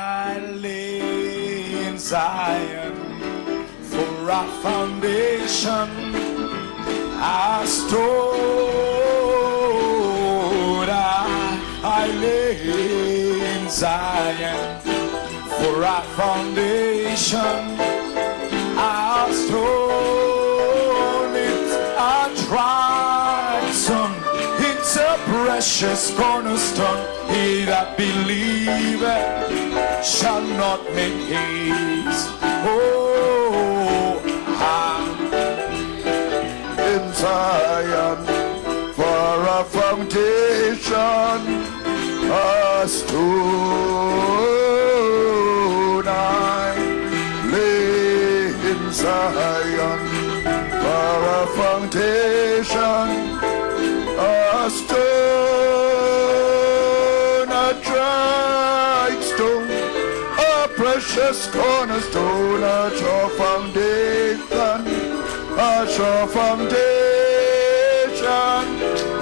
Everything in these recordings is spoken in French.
I lay in Zion for a foundation. I stood, I lay in Zion for a foundation. I stone it, I tried some. It's a precious cornerstone. He that believeth shall not make haste. Oh, in Zion for a foundation, a stone I lay in Zion for a foundation, a stone, a tried stone, a precious cornerstone, a sure foundation, a sure foundation,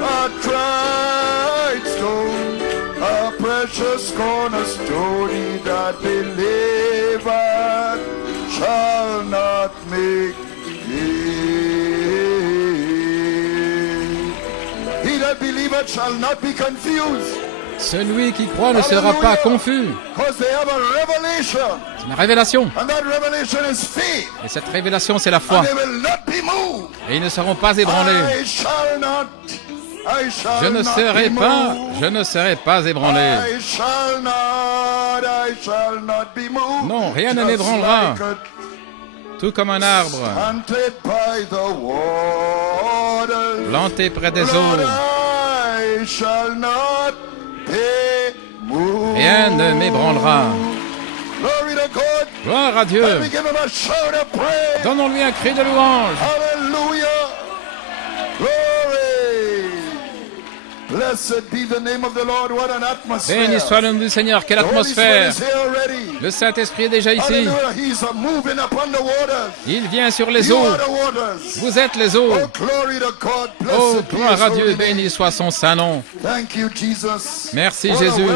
a tried stone, a precious cornerstone. He that believeth shall not make haste. He that believeth shall not be confused. Celui qui croit ne sera pas confus. Because they have a revelation. C'est une révélation. And that revelation is faith. Et cette révélation, c'est la foi. And they will not be moved. Et ils ne seront pas ébranlés. Je ne serai pas ébranlé. Non, rien ne m'ébranlera. Tout comme un arbre planté près des eaux. Rien ne m'ébranlera. Gloire à Dieu. Donnons-lui un cri de louange. Béni soit le nom du Seigneur. Quelle atmosphère. Le Saint-Esprit est déjà ici. Il vient sur les eaux. Vous êtes les eaux. Oh, gloire à Dieu. Béni soit son saint nom. Merci Jésus.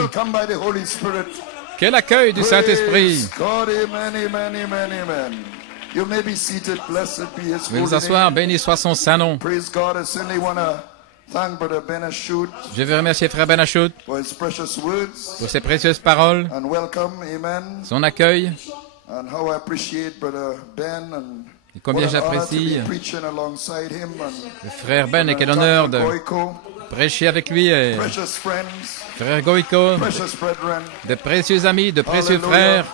Quel accueil du Saint-Esprit. Vous pouvez vous asseoir. Béni soit son saint nom. Je veux remercier Frère Ben Achout pour ses précieuses paroles, son accueil, et combien j'apprécie le Frère Ben et quel honneur de prêcher avec lui, et Frère Goïko, de précieux amis, de précieux frères.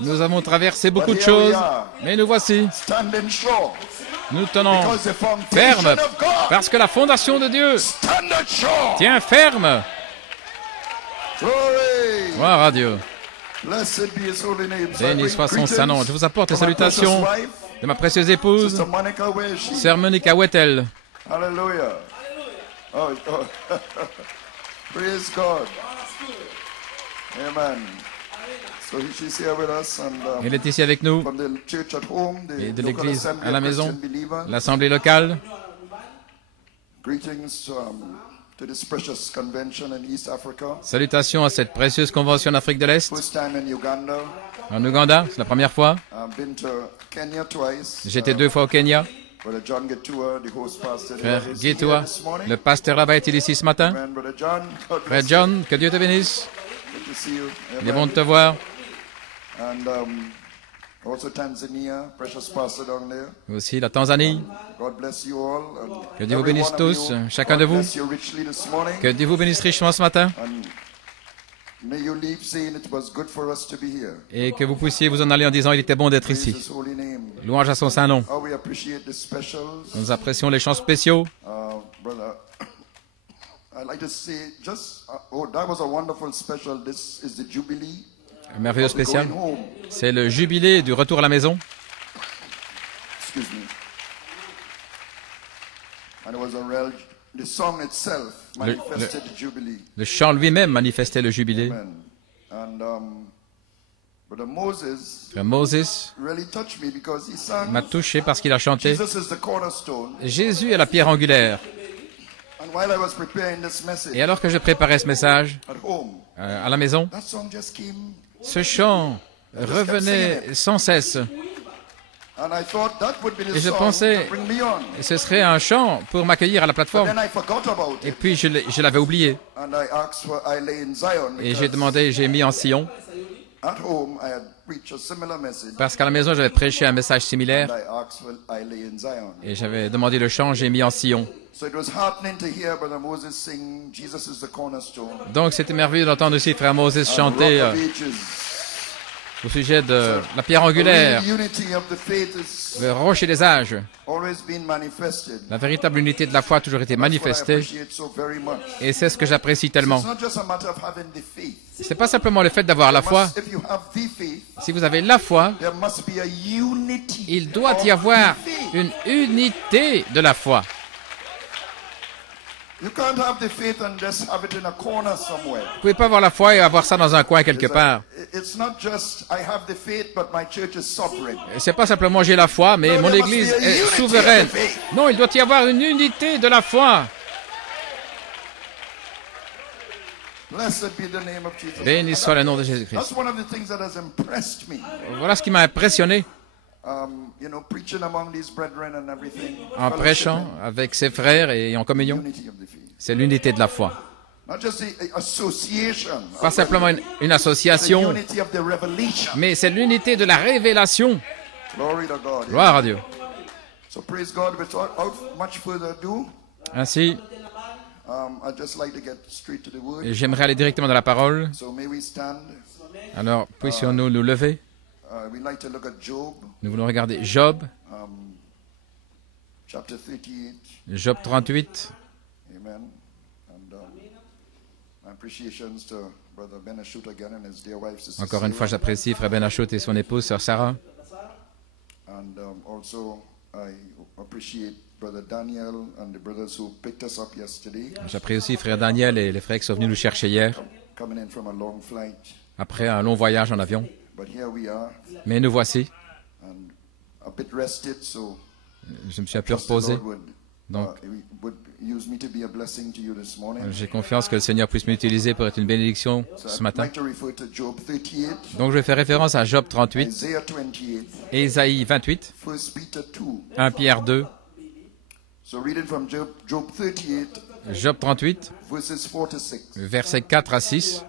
Nous avons traversé beaucoup de choses, mais nous voici. Nous tenons ferme parce que la fondation de Dieu tient ferme. Gloire à Dieu. Béni soit son saint nom. Je vous apporte les salutations de ma précieuse épouse, Sœur Monica Wettel. Hallelujah. Oh. Praise God. Amen. So she's here with us, and, elle est ici avec nous, from the church at home, et de l'église à la maison, l'assemblée locale. Greetings to this precious convention in East Africa. Salutations à cette précieuse convention d'Afrique de l'Est. First time in Uganda. En Ouganda, c'est la première fois. Been to Kenya twice. J'ai été 2 fois au Kenya. Frère Getua, le pasteur là-bas est-il ici ce matin? Frère John, que Dieu te bénisse. Il est bon de te voir. Aussi la Tanzanie. Que Dieu vous bénisse tous, chacun de vous. Que Dieu vous bénisse richement ce matin. Et que vous puissiez vous en aller en disant il était bon d'être ici. Louange à son saint nom. Nous apprécions les chants spéciaux. Un merveilleux spécial. C'est le jubilé du retour à la maison. Le chant lui-même manifestait le jubilé. Frère Moses m'a touché parce qu'il a chanté « Jésus est la pierre angulaire ». Et alors que je préparais ce message à la maison, ce chant revenait sans cesse. Et je pensais que ce serait un chant pour m'accueillir à la plateforme. Et puis je l'avais oublié. Et j'ai mis en Sion. Parce qu'à la maison, j'avais prêché un message similaire. Et j'avais demandé le chant, j'ai mis en Sion. Donc c'était merveilleux d'entendre aussi Frère Moses chanter au sujet de la pierre angulaire, le rocher des âges. La véritable unité de la foi a toujours été manifestée. Et c'est ce que j'apprécie tellement. Ce n'est pas simplement le fait d'avoir la foi. Si vous avez la foi, il doit y avoir une unité de la foi. Vous ne pouvez pas avoir la foi et avoir ça dans un coin quelque part. C'est pas simplement j'ai la foi, mais mon Église est souveraine. Non, il doit y avoir une unité de la foi. Béni soit le nom de Jésus-Christ. Voilà ce qui m'a impressionné. En prêchant avec ses frères et en communion, c'est l'unité de la foi. Pas simplement une association, mais c'est l'unité de la révélation. Gloire à Dieu. Ainsi, j'aimerais aller directement dans la parole. Alors, puissions-nous nous lever. Nous voulons regarder Job, Job 38. Encore une fois, j'apprécie Frère Ben Achout et son épouse, Sœur Sarah. J'apprécie aussi Frère Daniel et les frères qui sont venus nous chercher hier, après un long voyage en avion. Mais nous voici. Je me suis un peu reposé. Donc, j'ai confiance que le Seigneur puisse m'utiliser pour être une bénédiction ce matin. Donc, je vais faire référence à Job 38, Ésaïe 28, 1 Pierre 2, Job 38, versets 4 à 6.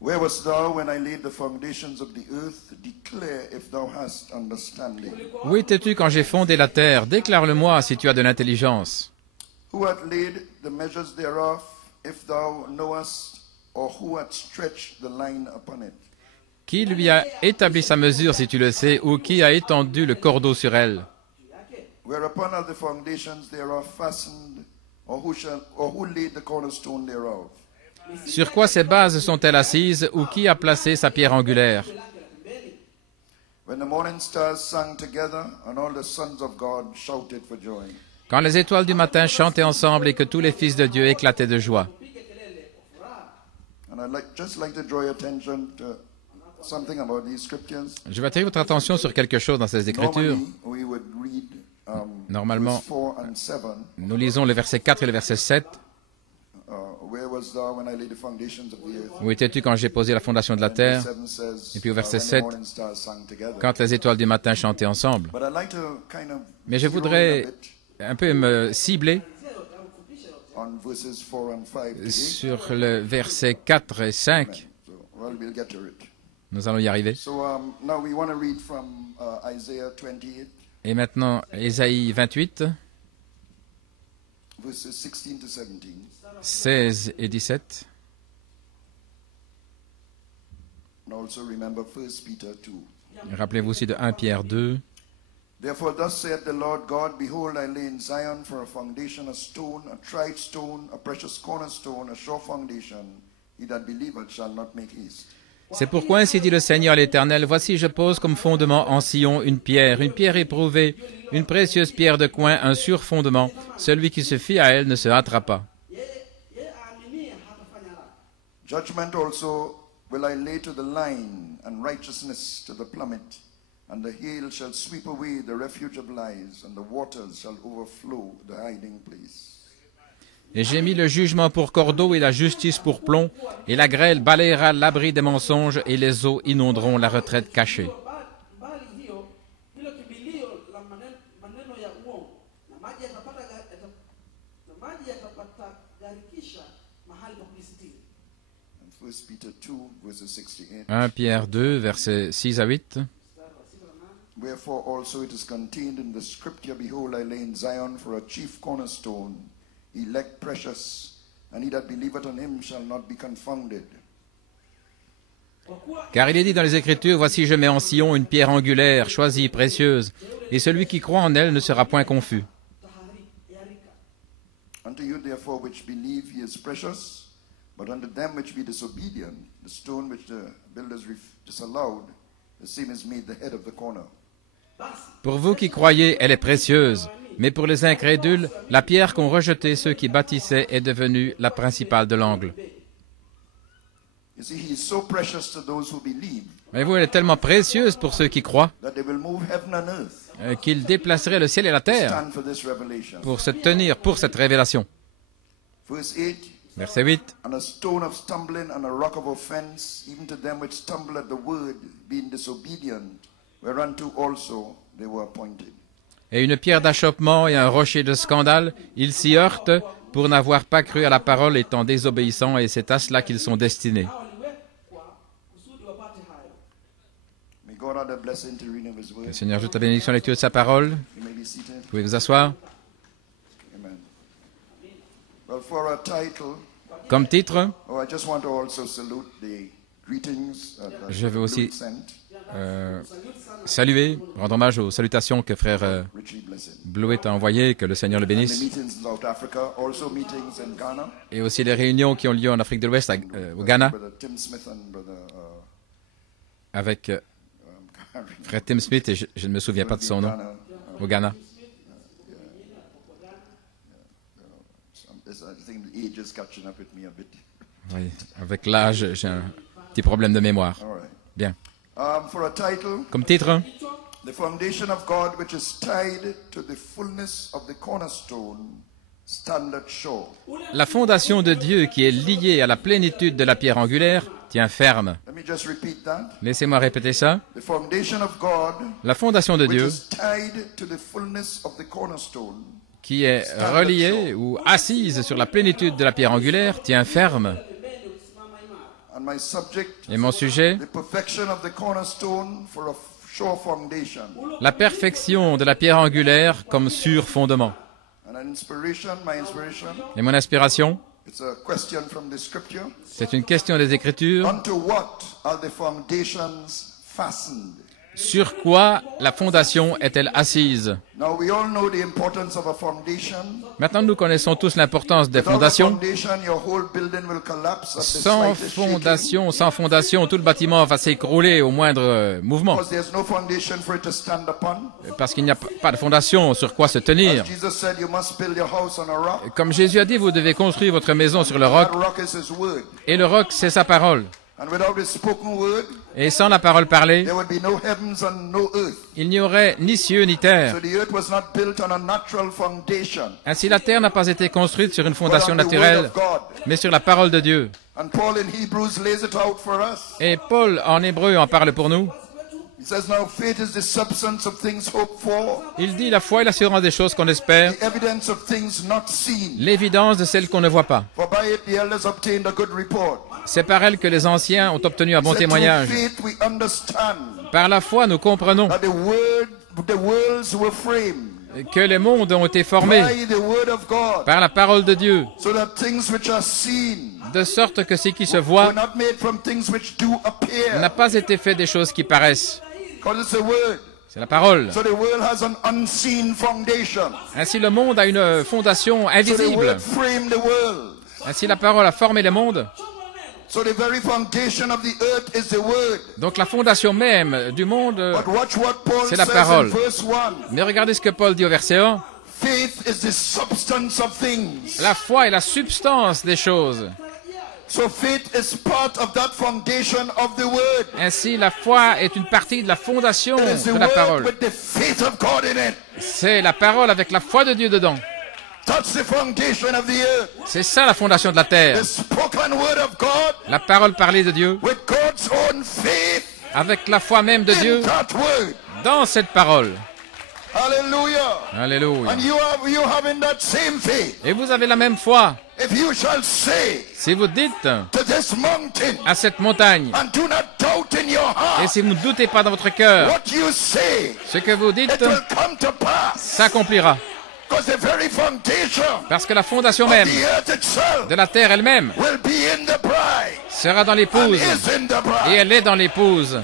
Where wast thou when I laid the foundations of the earth? Declare if thou hast understanding. Où étais-tu quand j'ai fondé la terre? Déclare-le-moi si tu as de l'intelligence. Who hath laid the measures thereof, if thou knowest, or who hath stretched the line upon it? Qui lui a établi sa mesure si tu le sais, ou qui a étendu le cordeau sur elle? Whereupon are the foundations thereof fastened, or who laid the cornerstone thereof? Sur quoi ces bases sont-elles assises, ou qui a placé sa pierre angulaire? Quand les étoiles du matin chantaient ensemble et que tous les fils de Dieu éclataient de joie. Je vais attirer votre attention sur quelque chose dans ces Écritures. Normalement, nous lisons le verset 4 et le verset 7. Où étais-tu quand j'ai posé la fondation de la terre? Et puis au verset 7, quand les étoiles du matin chantaient ensemble. Mais je voudrais un peu me cibler sur le verset 4 et 5. Nous allons y arriver. Et maintenant, Ésaïe 28. 16 et 17. Rappelez-vous aussi de 1 Pierre 2. Therefore thus saith the Lord God, behold, I lay in Zion for a foundation, a stone, a tried stone, a precious cornerstone, a sure foundation. He that believeth shall not make haste. C'est pourquoi ainsi dit le Seigneur l'Éternel, voici je pose comme fondement en Sion une pierre éprouvée, une précieuse pierre de coin, un sûr fondement. Celui qui se fie à elle ne se hâtera pas. Judgment also will I lay to the line, and righteousness to the plummet, and the hail shall sweep away the refuge of lies, and the waters shall overflow the hiding place. Et j'ai mis le jugement pour cordeau et la justice pour plomb, et la grêle balayera l'abri des mensonges, et les eaux inonderont la retraite cachée. Peter 2, verses 6 to 8. 1 Pierre 2, versets 6 à 8. Wherefore also it is contained in the scripture, Behold, I lay in Zion for a chief cornerstone, elect precious, and he that believeth on him shall not be confounded. Car il est dit dans les Écritures, Voici je mets en Sion une pierre angulaire, choisie, précieuse, et celui qui croit en elle ne sera point confus. Unto you therefore which believe he is precious, but unto them which be disobedient, the stone which the builders disallowed, the same is made the head of the corner. Pour vous qui croyez, elle est précieuse, mais pour les incrédules, la pierre qu'ont rejetée ceux qui bâtissaient est devenue la principale de l'angle. Mais vous, elle est tellement précieuse pour ceux qui croient qu'il déplacerait le ciel et la terre pour se tenir pour cette révélation. Verset 8. And a stone of stumbling and a rock of offense, even to them which stumble at the word, being disobedient, whereunto also they were appointed. Et une pierre d'achoppement et un rocher de scandale, ils s'y heurtent pour n'avoir pas cru à la parole étant désobéissants, et c'est à cela qu'ils sont destinés. Que le Seigneur ajoute la bénédiction à la lecture de sa parole. Vous pouvez vous asseoir. Comme titre, je veux aussi saluer, rendre hommage aux salutations que frère Blewett a envoyées, que le Seigneur le bénisse. Et aussi les réunions qui ont lieu en Afrique de l'Ouest, au Ghana, avec frère Tim Smith, et je ne me souviens pas de son nom, au Ghana. Oui, avec l'âge, j'ai un petit problème de mémoire. Bien. Comme titre, The foundation of God which is tied to the fullness of the cornerstone standeth sure. La fondation de Dieu qui est liée à la plénitude de la pierre angulaire tient ferme. Let me just repeat that. Laissez-moi répéter ça. The foundation of God La fondation de Dieu which is tied to the fullness of the cornerstone qui est reliée ou assise sur la plénitude de la pierre angulaire tient ferme. and my subject Et mon sujet, the perfection of the cornerstone for a sure foundation. la perfection de la pierre angulaire comme sûr fondement. And an inspiration, my inspiration, Et mon inspiration, it's a question from the scripture. c'est une question des Écritures. Unto what are the foundations fastened? Sur quoi la fondation est-elle assise? Now we all know the importance of a foundation. Maintenant, nous connaissons tous l'importance des fondations. Without a foundation, your whole building will collapse at the Sans slightest shaking. fondation, tout le bâtiment va s'écrouler au moindre mouvement. Because there's no foundation for it to stand upon. Parce qu'il n'y a pas de fondation sur quoi se tenir. As Jesus said, you must build your house on a rock. Comme Jésus a dit, vous devez construire votre maison sur le That roc. rock is his word. Et le roc, c'est sa parole. And without his spoken word, Et sans la parole parlée, there would be no heavens and no earth. il n'y aurait ni cieux ni terre. So the earth was not built on a natural foundation, Ainsi, la terre n'a pas été construite sur une but fondation on the word naturelle, of God. mais sur la parole de Dieu. And Paul in Hebrews lays it out for us. Et Paul, en hébreu, en parle pour nous. He says, now faith is the substance of things hoped for, Il dit, la foi est l'assurance des choses qu'on espère, the evidence of things not seen. l'évidence de celles qu'on ne voit pas. For by it the elders obtained a good report. C'est par elle que les anciens ont obtenu un bon Said, through témoignage. faith we understand Par la foi, nous comprenons that the worlds were framed que les mondes ont été formés by the word of God, par la parole de Dieu, so that things which are seen de sorte que ce qui se were voit not made from things which do appear. n'a pas été fait des choses qui paraissent. Because it's the word. C'est la parole. So the world has an unseen foundation. Ainsi, le monde a une fondation So the invisible. word framed the world. Ainsi, la parole a formé les mondes. So the very foundation of the earth is the word. Donc, la fondation même du monde, But watch what Paul c'est la says parole. in verse 1. Mais regardez ce que Paul dit au verset 1. Faith is the substance of things. La foi est la substance des choses. So faith is part of that foundation of the word. Ainsi, la foi est une partie de la fondation It is the de la word parole. with the faith of God in it. C'est la parole avec la foi de Dieu dedans. C'est ça la fondation de la terre. La parole parlée de Dieu, avec la foi même de Dieu dans cette parole. Alléluia. Et vous avez la même foi. Si vous dites à cette montagne, et si vous ne doutez pas dans votre cœur, ce que vous dites s'accomplira. Parce que la fondation même de la terre elle-même sera dans l'épouse. Et elle est dans l'épouse.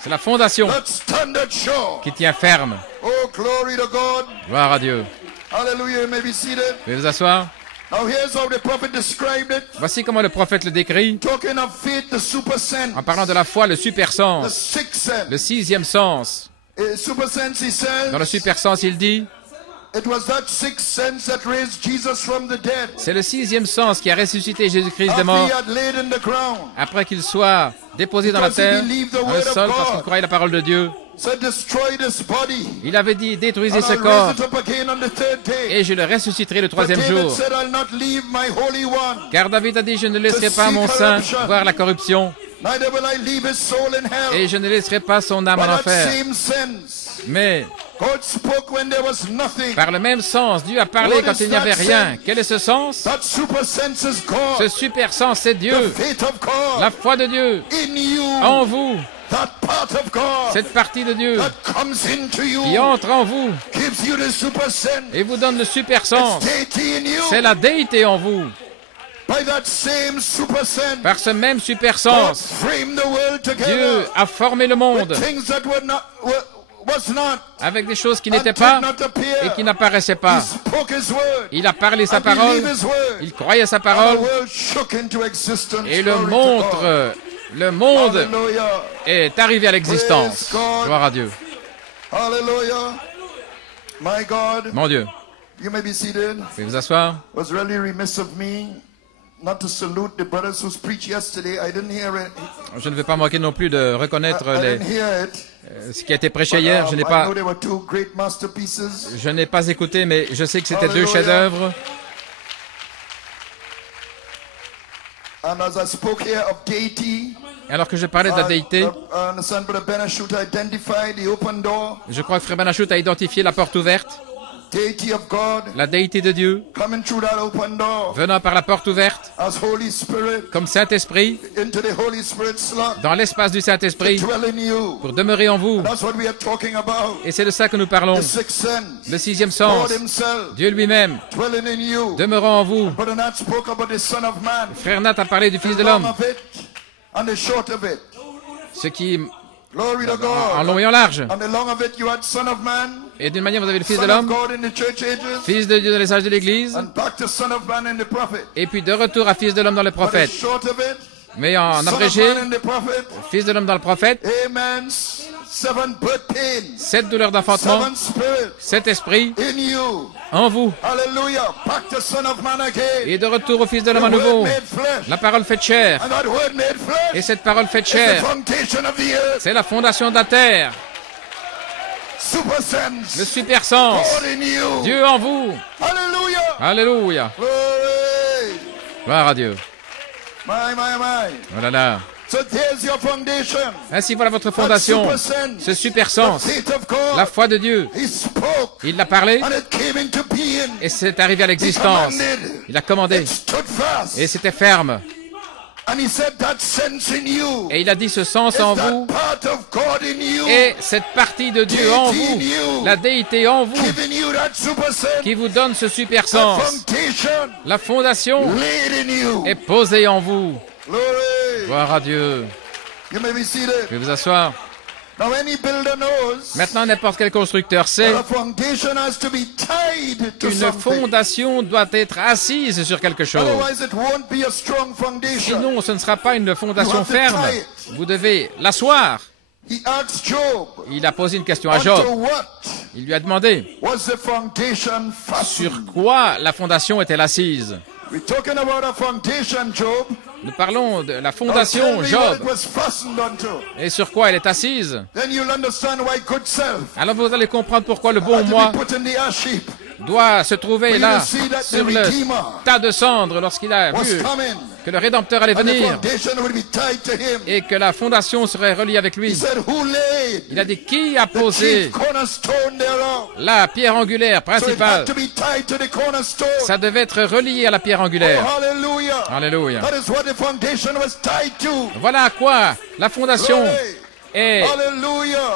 C'est la fondation qui tient ferme. Gloire à Dieu. Vous pouvez vous asseoir. Voici comment le prophète le décrit en parlant de la foi, le super sens, le sixième sens. Dans le super sens, il dit, c'est le sixième sens qui a ressuscité Jésus-Christ des morts après qu'il soit déposé dans la terre, dans le sol, parce qu'il croyait la parole de Dieu. Il avait dit, détruisez ce corps et je le ressusciterai le troisième jour. Car David a dit, je ne laisserai pas mon saint voir la corruption et je ne laisserai pas son âme en enfer. Mais par le même sens, Dieu a parlé quand il n'y avait rien. Quel est ce sens? Ce super sens, c'est Dieu. La foi de Dieu en vous. Cette partie de Dieu qui entre en vous et vous donne le super sens. C'est la déité en vous. Par ce même super sens, Dieu a formé le monde avec des choses qui n'étaient pas et qui n'apparaissaient pas. Il a parlé sa parole, il croyait sa parole et le monde est arrivé à l'existence. Gloire à Dieu. Mon Dieu. Vous pouvez vous asseoir. Je ne vais pas manquer non plus de reconnaître ce qui a été prêché hier. Je n'ai pas écouté, mais je sais que c'était deux chefs-d'œuvre. Alors que je parlais de la déité, je crois que Frère Ben Achout a identifié la porte ouverte. La déité de Dieu, venant par la porte ouverte, comme Saint-Esprit, dans l'espace du Saint-Esprit, pour demeurer en vous. Et c'est de ça que nous parlons. Le sixième sens, Dieu lui-même, demeurant en vous. Frère Nat a parlé du Fils de l'homme. Ce qui, en long et en large. Et d'une manière, vous avez le Fils de l'homme, Fils de Dieu dans les âges de l'Église, et puis de retour à Fils de l'homme dans le prophète. Mais en abrégé, Fils de l'homme dans le prophète, 7 douleurs d'enfantement, 7 esprits en vous. Et de retour au Fils de l'homme à nouveau, la parole faite chair. Et cette parole faite chair, c'est la fondation de la terre. Le super sens. Dieu en vous. Alléluia. Gloire à Dieu. Oh là là. Ainsi voilà votre fondation. Ce super sens. La foi de Dieu. Il l'a parlé. Et c'est arrivé à l'existence. Il a commandé. Et c'était ferme. Et il a dit ce sens en vous et cette partie de Dieu en vous, la déité en vous, qui vous donne ce super sens. La fondation est posée en vous. Gloire à Dieu. Vous pouvez vous asseoir. Maintenant, n'importe quel constructeur sait qu'une fondation doit être assise sur quelque chose. Sinon, ce ne sera pas une fondation ferme. Vous devez l'asseoir. Il a posé une question à Job. Il lui a demandé sur quoi la fondation est-elle assise. Nous parlons de la fondation Job. Et sur quoi elle est assise. Alors vous allez comprendre pourquoi le bon moi doit se trouver là, sur le tas de cendres, lorsqu'il a vu que le Rédempteur allait venir et que la fondation serait reliée avec lui. Il a dit, qui a posé la pierre angulaire principale? Ça devait être relié à la pierre angulaire. Alléluia. Voilà à quoi la fondation est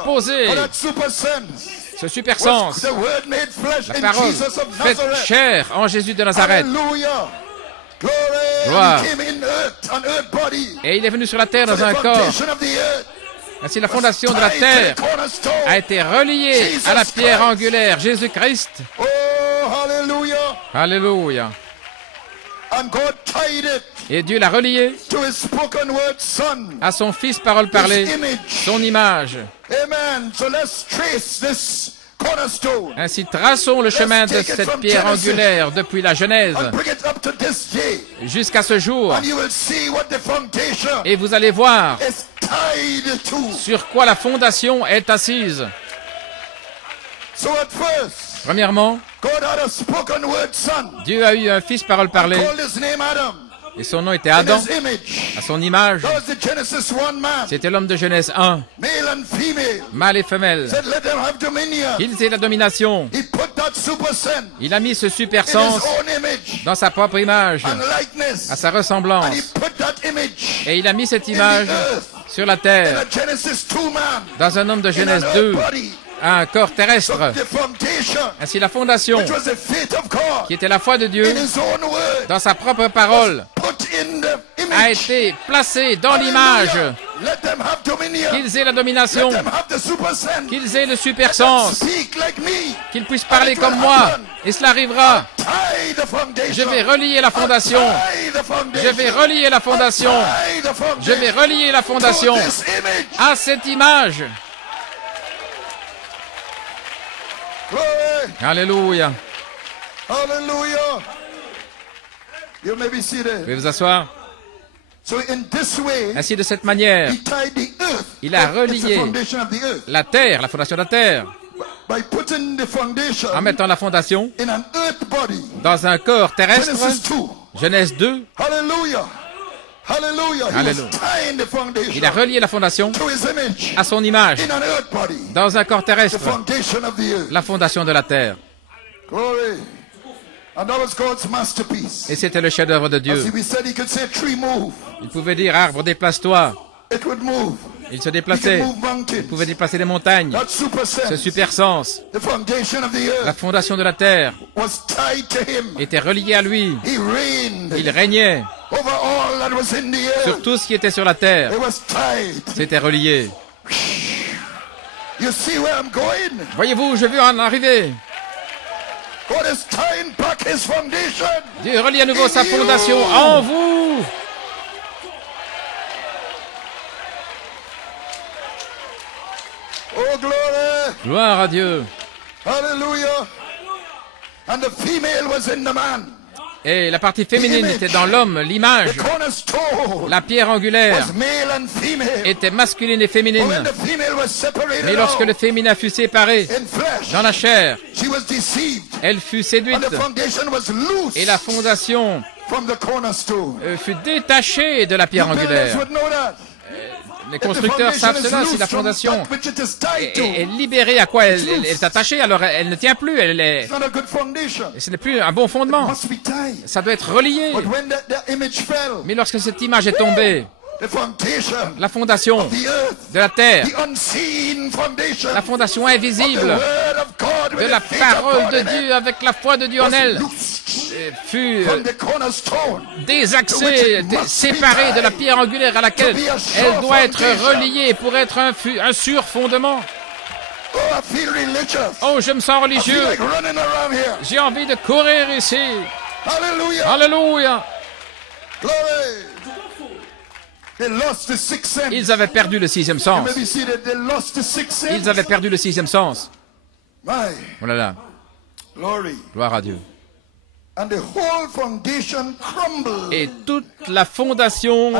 posée. Ce super sens, la parole faite chair en Jésus de Nazareth. Gloire. Et il est venu sur la terre dans un corps. Ainsi, la fondation de la terre a été reliée à la pierre angulaire, Jésus-Christ. Alléluia. Et Dieu l'a relié à son Fils parole parlée, son image. Ainsi, traçons le chemin de cette pierre angulaire depuis la Genèse jusqu'à ce jour. Et vous allez voir sur quoi la fondation est assise. Premièrement, Dieu a eu un Fils parole parlée. Et son nom était Adam, à son image. C'était l'homme de Genèse 1, mâle et femelle. Qu'ils aient la domination. Il a mis ce super sens dans sa propre image, à sa ressemblance. Et il a mis cette image sur la terre, dans un homme de Genèse 2, un corps terrestre. Ainsi, la fondation, qui était la foi de Dieu, dans sa propre parole, a été placée dans l'image. Qu'ils aient la domination, qu'ils aient le super sens, qu'ils puissent parler comme moi. Et cela arrivera. Je vais relier la fondation. Je vais relier la fondation. Je vais relier la fondation à cette image. Alléluia. Alléluia. You may be seated. Vous pouvez vous asseoir. So in this way, ainsi, de cette manière, he tied the earth, il a relié la terre, la fondation de la terre, by putting the foundation en mettant la fondation in an earth body. Dans un corps terrestre. Genèse 2. Hallelujah. Hallelujah. Alléluia. Il a relié la fondation à son image dans un corps terrestre, la fondation de la terre. Et c'était le chef-d'œuvre de Dieu. Il pouvait dire, arbre, déplace-toi. Il se déplaçait. Il pouvait déplacer les montagnes. Ce super sens, la fondation de la terre, était relié à lui. Il régnait sur tout ce qui était sur la terre. C'était relié. Voyez-vous où je veux en arriver? Dieu relie à nouveau sa fondation en vous. Oh, gloire à Dieu. Hallelujah. And the female was in the man. Et la partie féminine était dans l'homme, l'image. La pierre angulaire était masculine et féminine. Mais lorsque le féminin fut séparé dans la chair, elle fut séduite. Et la fondation fut détachée de la pierre angulaire. Les constructeurs savent cela. Si la fondation est libérée, à quoi elle est attachée, alors elle ne tient plus. Ce n'est plus un bon fondement. Ça doit être relié. Mais lorsque cette image est tombée, la fondation de la terre, la fondation invisible de la parole de Dieu avec la foi de Dieu en elle, fut désaxée, séparée de la pierre angulaire à laquelle elle doit être reliée pour être un sûr fondement. Oh, je me sens religieux. J'ai envie de courir ici. Alléluia. Ils avaient perdu le sixième sens. Ils avaient perdu le sixième sens. Voilà. Gloire à Dieu. Et toute la fondation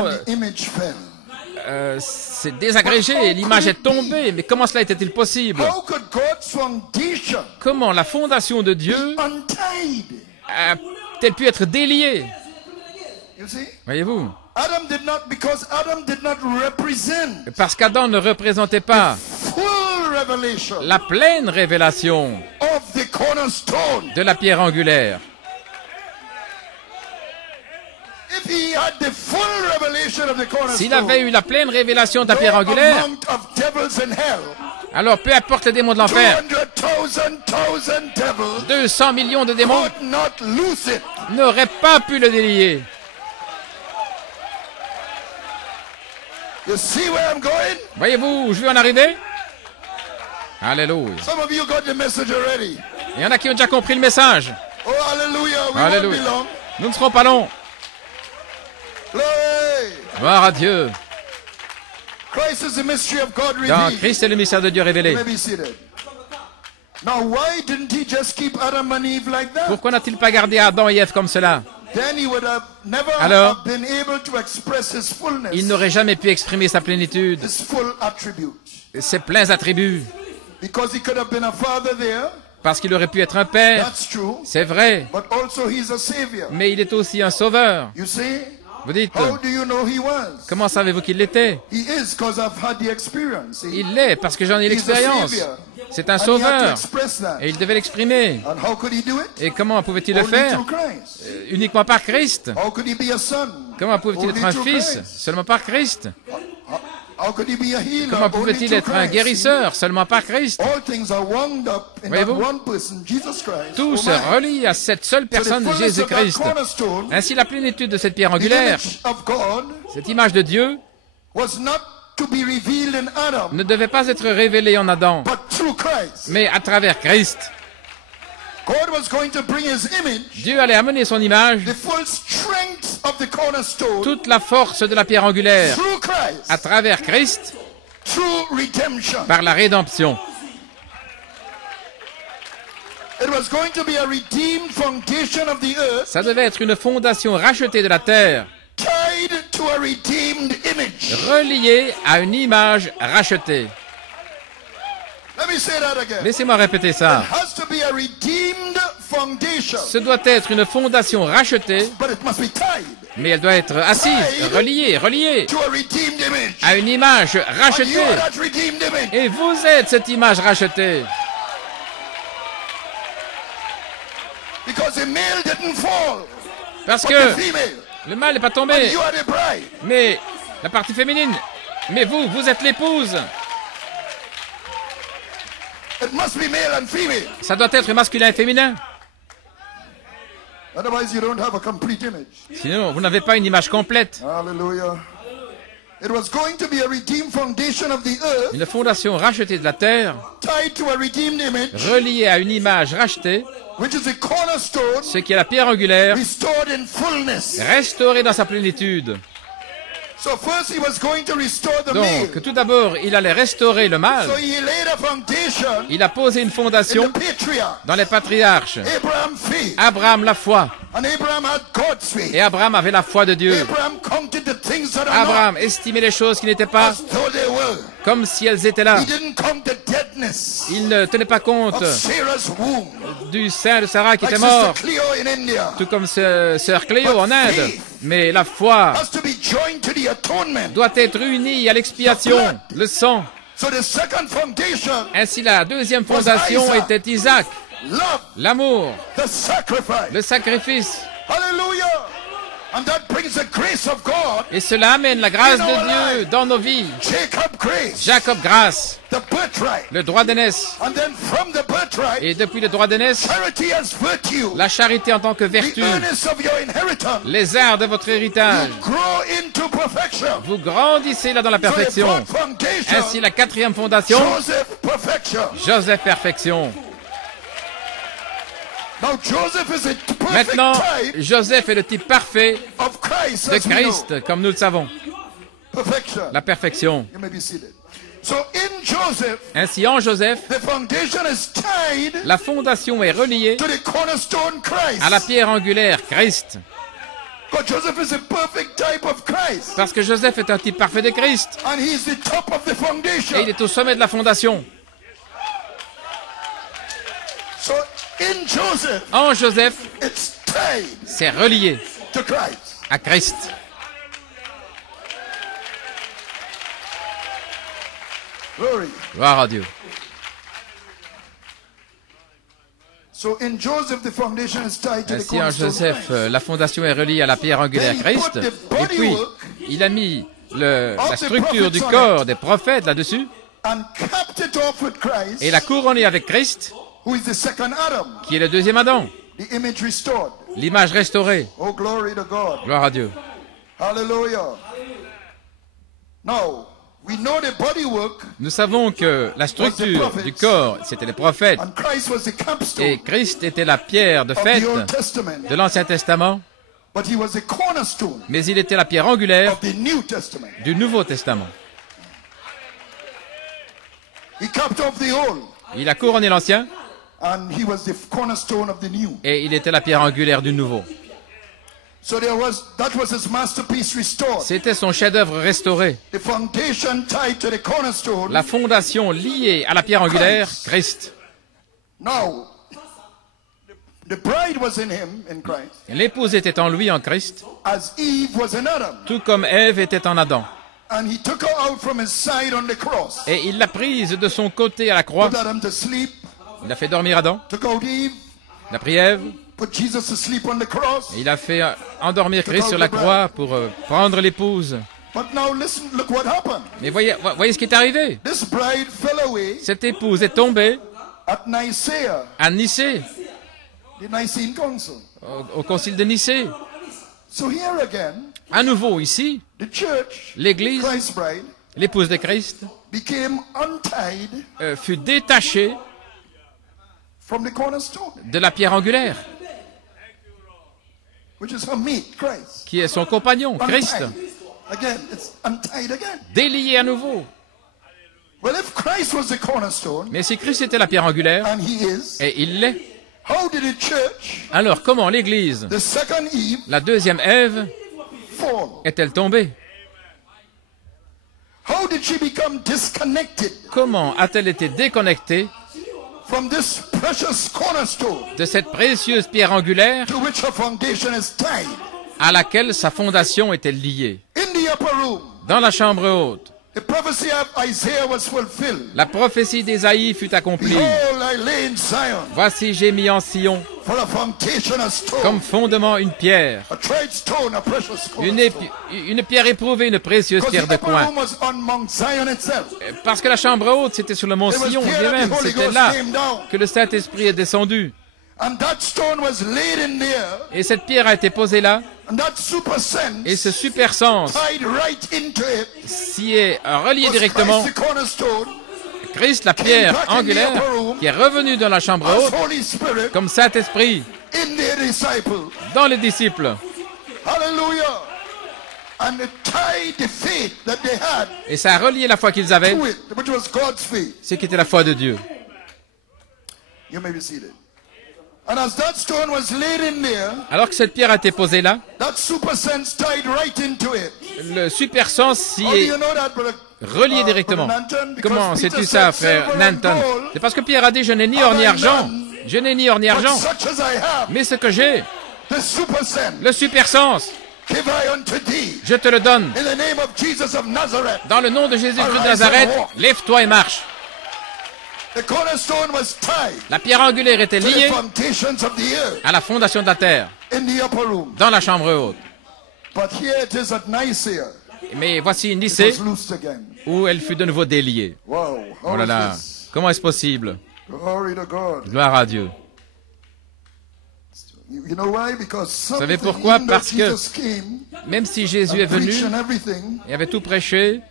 s'est désagrégé, l'image est tombée. Mais comment cela était-il possible? Comment la fondation de Dieu a-t-elle pu être déliée? Voyez-vous? Parce qu'Adam ne représentait pas la pleine révélation de la pierre angulaire. S'il avait eu la pleine révélation de la pierre angulaire, alors peu importe les démons de l'enfer, 200 millions de démons n'auraient pas pu le délier. Voyez-vous où je veux en arriver? Alléluia. Il y en a qui ont déjà compris le message. Alléluia. Nous ne serons pas longs. Gloire à Dieu. Dans Christ est le mystère de Dieu révélé. Pourquoi n'a-t-il pas gardé Adam et Ève comme cela? Alors, il n'aurait jamais pu exprimer sa plénitude, ses pleins attributs. Parce qu'il aurait pu être un père, c'est vrai, mais il est aussi un sauveur. Vous dites, comment savez-vous qu'il l'était? Il l'est parce que j'en ai l'expérience. C'est un sauveur et il devait l'exprimer. Et comment pouvait-il le faire? Uniquement par Christ. Comment pouvait-il être un fils? Seulement par Christ. Comment pouvait-il être un guérisseur? Seulement par Christ. Voyez-vous? Tout se relie à cette seule personne, Jésus-Christ. Ainsi, la plénitude de cette pierre angulaire, cette image de Dieu, ne devait pas être révélée en Adam, mais à travers Christ. Dieu allait amener son image, toute la force de la pierre angulaire, à travers Christ, par la rédemption. Ça devait être une fondation rachetée de la terre, reliée à une image rachetée. Laissez-moi répéter ça. Ce doit être une fondation rachetée, mais elle doit être assise, reliée à une image rachetée. Et vous êtes cette image rachetée. Parce que le mâle n'est pas tombé, mais la partie féminine. Mais vous êtes l'épouse. Ça doit être masculin et féminin. Sinon, vous n'avez pas une image complète. Une fondation rachetée de la terre, reliée à une image rachetée, ce qui est la pierre angulaire, restaurée dans sa plénitude. Donc, tout d'abord, il allait restaurer le mal. Il a posé une fondation dans les patriarches. Abraham, la foi. Et Abraham avait la foi de Dieu. Abraham estimait les choses qui n'étaient pas comme si elles étaient là. Il ne tenait pas compte du sein de Sarah qui était mort, tout comme sœur Cléo en Inde. Mais la foi doit être unie à l'expiation, le sang. Ainsi, la deuxième fondation était Isaac, l'amour, le sacrifice. Et cela amène la grâce de Dieu dans nos vies. Jacob, grâce, le droit d'aînesse. Et depuis le droit d'aînesse, la charité en tant que vertu, les arts de votre héritage. Vous grandissez là dans la perfection. Ainsi, la quatrième fondation, Joseph, perfection. Maintenant, Joseph est le type parfait de Christ, comme nous le savons. La perfection. Ainsi, en Joseph, la fondation est reliée à la pierre angulaire Christ. Parce que Joseph est un type parfait de Christ. Et il est au sommet de la fondation. En Joseph, c'est relié à Christ. Gloire à Dieu. Ainsi, en Joseph, la fondation est reliée à la pierre angulaire Christ. Et puis, il a mis la structure du corps des prophètes là-dessus. Et l'a couronné avec Christ, qui est le deuxième Adam. L'image restaurée. Gloire à Dieu. Nous savons que la structure du corps, c'était les prophètes. Et Christ était la pierre de fête de l'Ancien Testament. Mais il était la pierre angulaire du Nouveau Testament. Il a couronné l'Ancien. Et il était la pierre angulaire du Nouveau. C'était son chef-d'œuvre restauré. La fondation liée à la pierre angulaire, Christ. L'épouse était en lui, en Christ, tout comme Ève était en Adam. Et il l'a prise de son côté à la croix. Il a fait dormir Adam. Il a pris Ève. Et il a fait endormir Christ sur la croix pour prendre l'épouse. Mais voyez ce qui est arrivé. Cette épouse est tombée à Nicée, au concile de Nicée. À nouveau ici, l'Église, l'épouse de Christ, fut détachée de la pierre angulaire, qui est son compagnon, Christ. Délié à nouveau. Mais si Christ était la pierre angulaire, et il l'est, alors comment l'Église, la deuxième Ève, est-elle tombée? Comment a-t-elle été déconnectée de cette précieuse pierre angulaire à laquelle sa fondation était liée? Dans la chambre haute, la prophétie d'Ésaïe fut accomplie. Voici, j'ai mis en Sion comme fondement une pierre, une pierre éprouvée, une précieuse pierre de coin. Parce que la chambre haute, c'était sur le mont Sion lui-même. C'était là que le Saint-Esprit est descendu. Et cette pierre a été posée là. Et ce super sens s'y est relié directement. Christ, la pierre angulaire, qui est revenu dans la chambre haute comme Saint-Esprit dans les disciples. Et ça a relié la foi qu'ils avaient, ce qui était la foi de Dieu. Alors que cette pierre a été posée là, le super sens s'y est relié directement. Comment sais-tu ça, frère Nanton? C'est parce que Pierre a dit, je n'ai ni or ni argent. Je n'ai ni or ni argent. Mais ce que j'ai, le super sens, je te le donne. Dans le nom de Jésus-Christ de Nazareth, lève-toi et marche. La pierre angulaire était liée à la fondation de la terre, dans la chambre haute. Mais voici Nicée, où elle fut de nouveau déliée. Oh là là, comment est-ce possible? Gloire à Dieu. Vous savez pourquoi? Parce que même si Jésus est venu et avait tout prêché,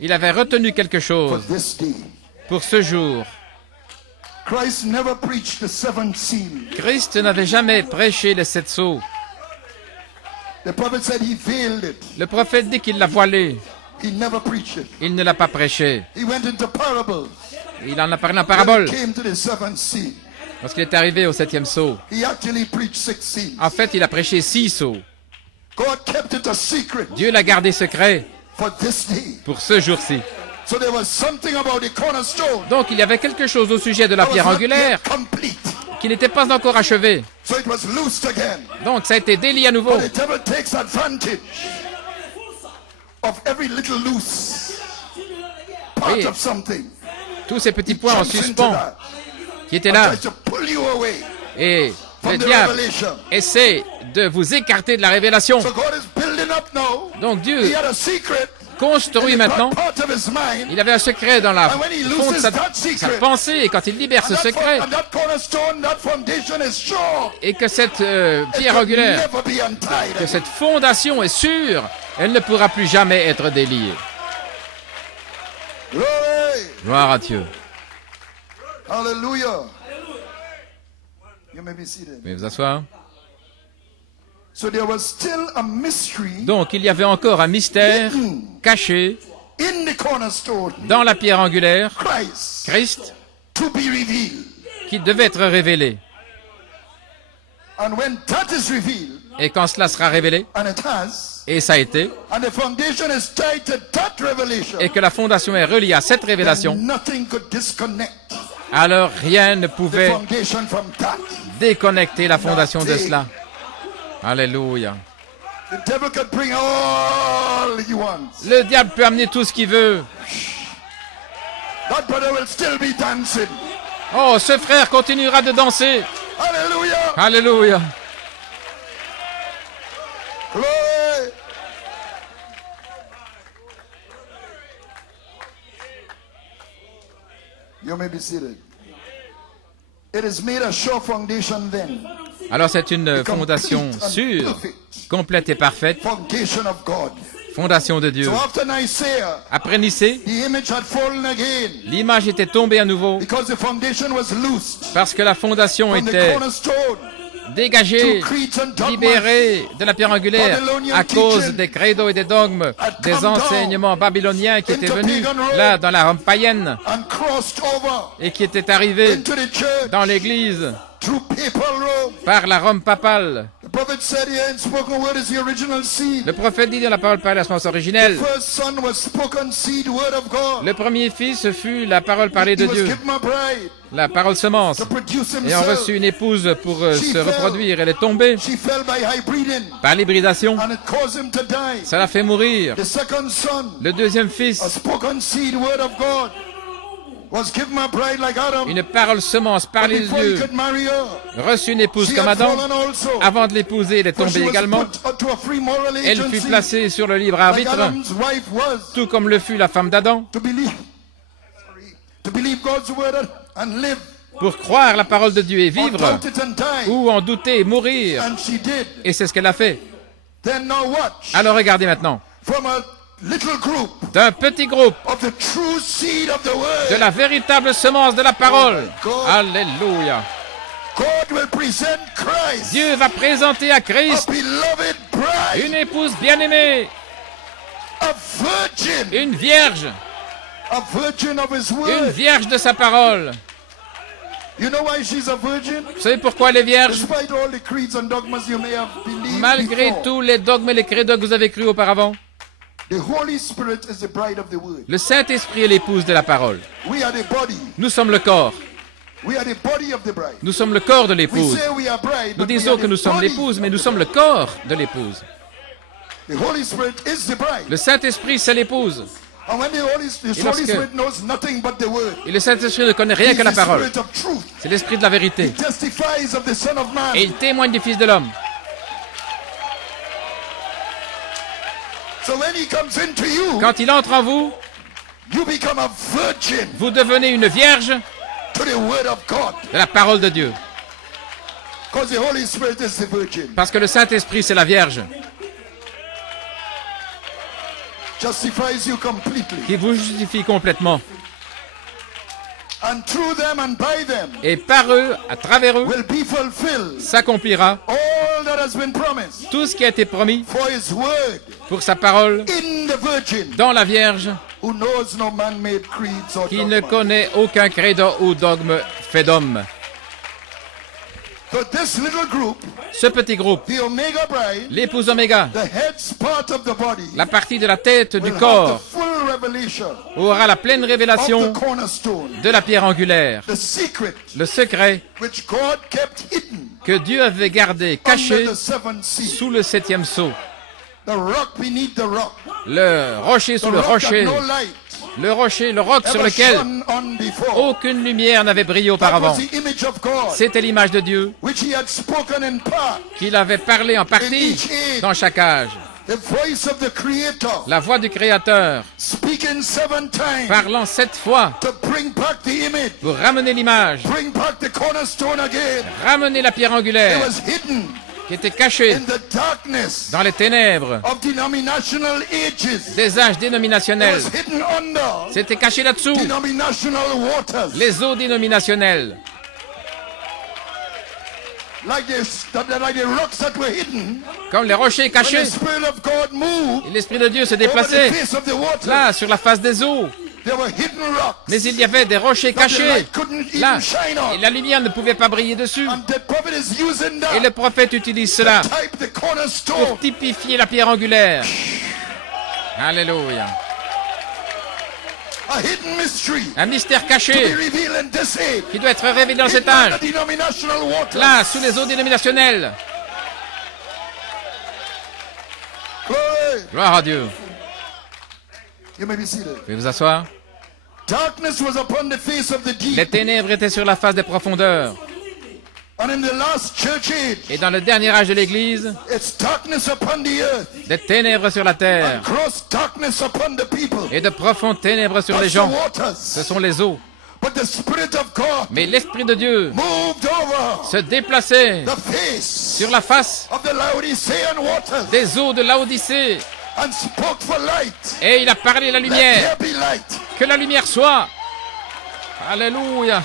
il avait retenu quelque chose pour ce jour. Christ n'avait jamais prêché les 7 sceaux. Le prophète dit qu'il l'a voilé. Il ne l'a pas prêché. Il en a parlé en parabole. Lorsqu'il est arrivé au 7e sceau, en fait, il a prêché 6 sceaux. Dieu l'a gardé secret pour ce jour-ci. Donc, il y avait quelque chose au sujet de la pierre angulaire qui n'était pas encore achevé. Donc, ça a été délié à nouveau. Oui. Tous ces petits points en suspens qui étaient là. Et le diable essaie de vous écarter de la révélation. Donc Dieu construit maintenant. Il avait un secret dans la fond de sa pensée, et quand il libère ce secret, et que cette pierre angulaire, que cette fondation est sûre, elle ne pourra plus jamais être déliée. Gloire à Dieu. Alléluia. Veuillez vous asseoir. Donc, il y avait encore un mystère caché dans la pierre angulaire, Christ, qui devait être révélé. Et quand cela sera révélé, et ça a été, et que la fondation est reliée à cette révélation, alors rien ne pouvait déconnecter la fondation de cela. Alléluia. Le diable peut amener tout ce qu'il veut. Oh, ce frère continuera de danser. Alléluia. You may be seated. It is made a sure foundation then. Alors c'est une fondation sûre, complète et parfaite, fondation de Dieu. Après Nicée, l'image était tombée à nouveau parce que la fondation était dégagée, libérée de la pierre angulaire à cause des credos et des dogmes, des enseignements babyloniens qui étaient venus là dans la Rome païenne et qui étaient arrivés dans l'Église par la Rome papale. Le prophète dit dans la parole par la semence originelle, le premier fils fut la parole parlée de Dieu, la parole semence, et ont reçu une épouse pour se reproduire. Elle est tombée par l'hybridation. Ça l'a fait mourir. Le deuxième fils, une parole semence parlée de Dieu, reçut une épouse comme Adam. Avant de l'épouser, elle est tombée également. Elle fut placée sur le libre arbitre, tout comme le fut la femme d'Adam, pour croire la parole de Dieu et vivre, ou en douter et mourir. Et c'est ce qu'elle a fait. Alors regardez maintenant. D'un petit groupe de la véritable semence de la parole. Alléluia. Dieu va présenter à Christ une épouse bien-aimée, une vierge de sa parole. Vous savez pourquoi elle est vierge? Malgré tous les dogmes et les credos que vous avez cru auparavant, le Saint-Esprit est l'épouse de la parole. Nous sommes le corps. Nous sommes le corps de l'épouse. Nous disons que nous sommes l'épouse, mais nous sommes le corps de l'épouse. Le Saint-Esprit, c'est l'épouse. Et le Saint-Esprit ne connaît rien que la parole. C'est l'Esprit de la vérité. Et il témoigne du Fils de l'homme. Quand il entre en vous, vous devenez une vierge de la parole de Dieu. Parce que le Saint-Esprit, c'est la vierge qui vous justifie complètement. Et par eux, à travers eux, s'accomplira tout ce qui a été promis pour sa parole dans la Vierge, qui ne connaît aucun credo ou dogme fait d'homme. Ce petit groupe, l'épouse Oméga, la partie de la tête du corps, aura la pleine révélation de la pierre angulaire, le secret que Dieu avait gardé caché sous le 7e sceau. Le rocher sous le rocher, le rocher, le roc sur lequel aucune lumière n'avait brillé auparavant. C'était l'image de Dieu qu'il avait parlé en partie dans chaque âge. La voix du Créateur parlant 7 fois pour ramener l'image, ramener la pierre angulaire qui était cachée dans les ténèbres des âges dénominationnels. C'était caché là-dessous, les eaux dénominationnelles. Comme les rochers cachés, et l'Esprit de Dieu se déplaçait là, sur la face des eaux. Mais il y avait des rochers cachés là, et la lumière ne pouvait pas briller dessus. Et le prophète utilise cela pour typifier la pierre angulaire. Alléluia. Un mystère caché qui doit être révélé dans cet âge, là, sous les eaux dénominationnelles. Gloire à Dieu. Vous pouvez vous asseoir. Les ténèbres étaient sur la face des profondeurs. Et dans le dernier âge de l'Église, des ténèbres sur la terre et de profondes ténèbres sur les gens. Ce sont les eaux. Mais l'Esprit de Dieu se déplaçait sur la face des eaux de Laodicée. Et il a parlé la lumière. Que la lumière soit. Alléluia.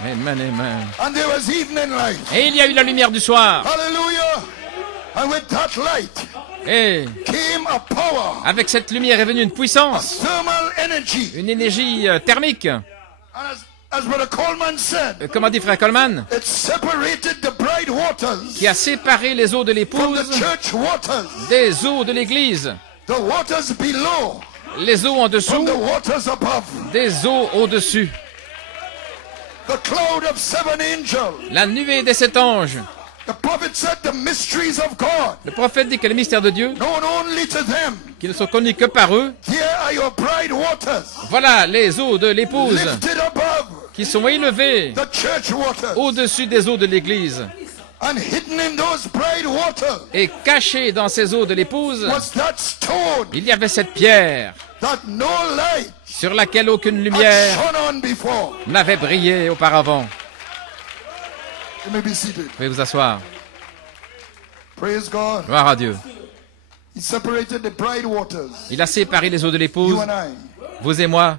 Amen, amen. Et il y a eu la lumière du soir. Et avec cette lumière est venue une puissance, une énergie thermique. Comme a dit frère Coleman, qui a séparé les eaux de l'épouse des eaux de l'église. Les eaux en dessous des eaux au-dessus. La nuée des 7 anges. Le prophète dit que les mystères de Dieu, qui ne sont connus que par eux, voilà les eaux de l'épouse qui sont élevées au-dessus des eaux de l'église. Et caché dans ces eaux de l'épouse, il y avait cette pierre sur laquelle aucune lumière n'avait brillé auparavant. Vous pouvez vous asseoir. Gloire à Dieu. Il a séparé les eaux de l'épouse. Vous et moi,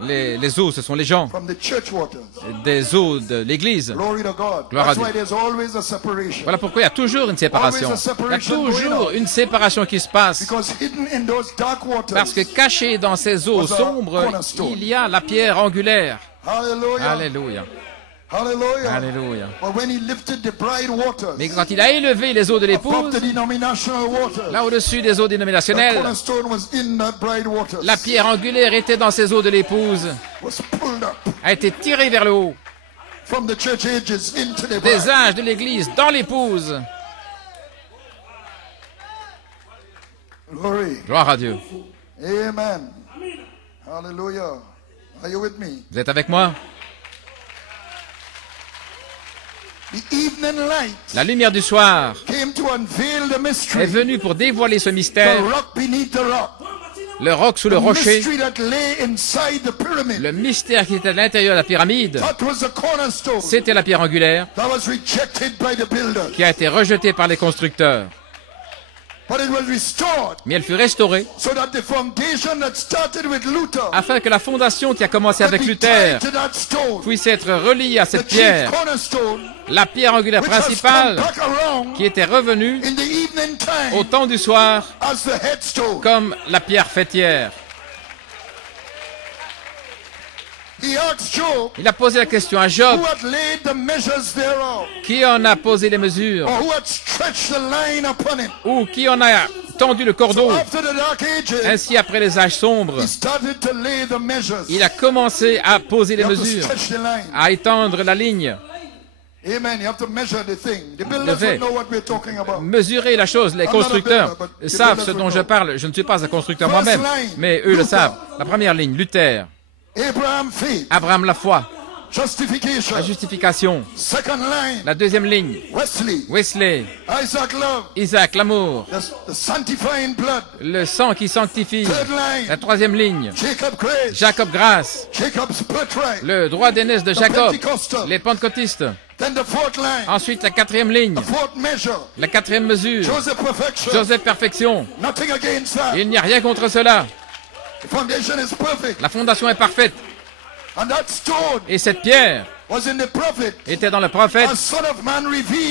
les eaux, ce sont les gens. Des eaux de l'église. Gloire à Dieu. Voilà pourquoi il y a toujours une séparation. Il y a toujours une séparation qui se passe. Parce que caché dans ces eaux sombres, il y a la pierre angulaire. Alléluia. Alléluia. Mais quand il a élevé les eaux de l'épouse, là au-dessus des eaux dénominationnelles, la pierre angulaire était dans ces eaux de l'épouse, a été tirée vers le haut, des âges de l'église dans l'épouse. Gloire à Dieu. Amen. Alléluia. Vous êtes avec moi? La lumière du soir est venue pour dévoiler ce mystère, le roc sous le rocher, le mystère qui était à l'intérieur de la pyramide. C'était la pierre angulaire qui a été rejetée par les constructeurs. Mais elle fut restaurée afin que la fondation qui a commencé avec Luther puisse être reliée à cette pierre, la pierre angulaire principale qui était revenue au temps du soir comme la pierre fêtière. Il a posé la question à Job, qui en a posé les mesures, ou qui en a tendu le cordeau. Ainsi, après les âges sombres, il a commencé à poser les mesures, à étendre la ligne. Mesurer la chose. Les constructeurs savent ce dont je parle. Je ne suis pas un constructeur moi-même, mais eux le savent. La première ligne, Luther. Abraham, la foi. La justification. La deuxième ligne, Wesley. Isaac, l'amour. Le sang qui sanctifie. La troisième ligne, Jacob, grâce. Le droit d'aînesse de Jacob. Les pentecôtistes. Ensuite, la quatrième ligne, la quatrième mesure, Joseph, perfection. Il n'y a rien contre cela. La fondation est parfaite. Et cette pierre était dans le prophète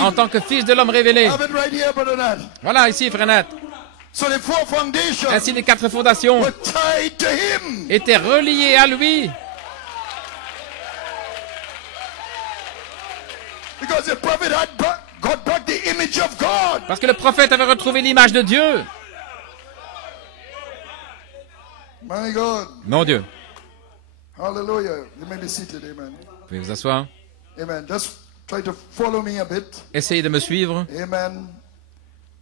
en tant que fils de l'homme révélé. Voilà ici, frère Nat. Ainsi, les quatre fondations étaient reliées à lui. Parce que le prophète avait retrouvé l'image de Dieu. Mon Dieu. Hallelujah. You may be seated, amen. Vous pouvez vous asseoir. Amen. Just try to follow me a bit. Essayez de me suivre. Amen.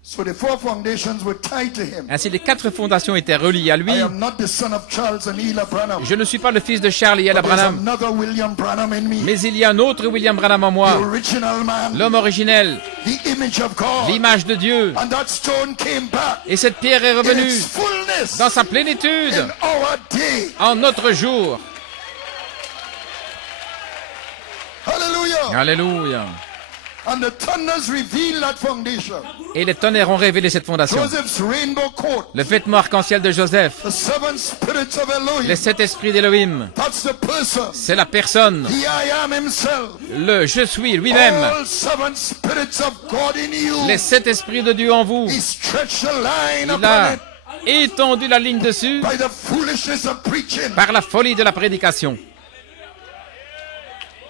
So the four foundations were tied to him. Ainsi, les quatre fondations étaient reliées à lui. I am not the son of Charles and Ella Branham. Je ne suis pas le fils de Charles et Ella Branham. Another William Branham in me. Mais il y a un autre William Branham en moi. The original man. L'homme originel. The image of God. L'image de Dieu. And that stone came back. Et cette pierre est revenue in its fullness. dans sa plénitude In our day. en notre jour. Hallelujah. Alléluia. And the thunders reveal that foundation. Et les tonnerres ont révélé cette fondation. Joseph's rainbow coat. Le vêtement arc-en-ciel de Joseph. The seven spirits of Elohim. Les sept esprits d'Élohim. That's the person. C'est la personne. The I am himself. Le je suis lui-même. All seven spirits of God in you. Les sept esprits de Dieu en vous. He stretched the line Il upon a it étendu la ligne dessus by the foolishness of preaching. par la folie de la prédication.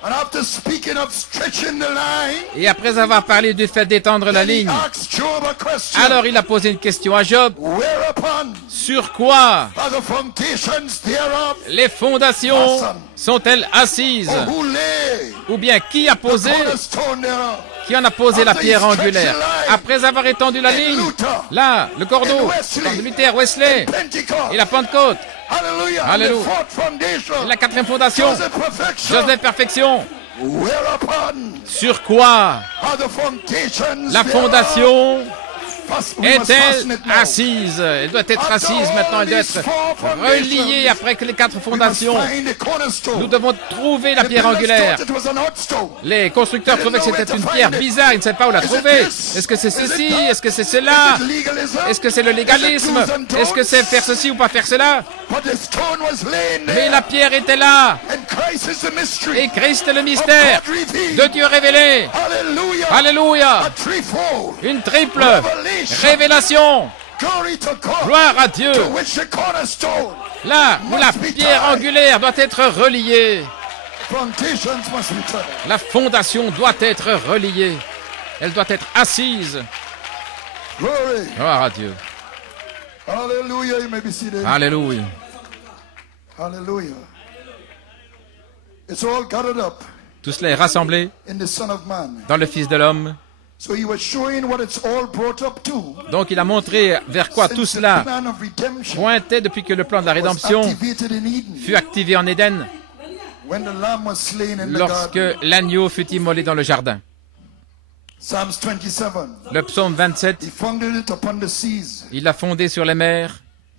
And after speaking of stretching the line, Et après avoir parlé du fait d'étendre la then he ligne, asked Job a question. alors il a posé une question à Job. Whereupon Sur quoi are the foundations thereof? les fondations sont-elles assises? Or who lay Ou bien qui a the posé, cornerstone thereof? qui en a posé la pierre angulaire? Après avoir étendu la ligne, là, le cordeau, Luther, Wesley Pentecost. et la Pentecôte, Hallelujah. Alléluia. And the fourth foundation. et la quatrième fondation, Joseph perfection. Joseph, perfection. Whereupon Sur quoi are the foundations la thereof? fondation We must fasten est-elle it now. assise? Elle doit être assise maintenant, elle doit être reliée après que les quatre We must fondations. find the cornerstone. Nous devons trouver la The pierre builders angulaire. thought it was an odd stone. Les constructeurs trouvaient que c'était une pierre bizarre, ils ne savaient pas où la trouver. Est-ce que c'est ceci? Est-ce que c'est cela? Is it legalism? Est-ce que c'est le légalisme? Est-ce que c'est faire ceci ou pas faire cela? But the stone was laying Mais there. la pierre était là. And Christ is the mystery. Et Christ est le mystère of God revealed. de Dieu révélé. Hallelujah. Alléluia. A threefold. Une triple révélation. Glory to God. Gloire à Dieu. To which the cornerstone. Là où la pierre angulaire doit être reliée. Foundations must be tied. La fondation doit être reliée. Elle doit être assise. Glory. Gloire à Dieu. Hallelujah. You may be seated. Alléluia. Hallelujah. It's all gathered up Tout cela est rassemblé in the Son of Man. dans le Fils de l'homme. So he was showing what it's all brought up to. Donc il a montré vers quoi tout Since the cela plan of redemption pointait depuis que le plan de la was rédemption activated in Eden. fut activé en Éden, When the lamb was slain in the lorsque garden. l'agneau fut immolé dans le jardin. Psalms 27. Le psaume 27, He founded it upon the seas. il l'a fondé sur les mers,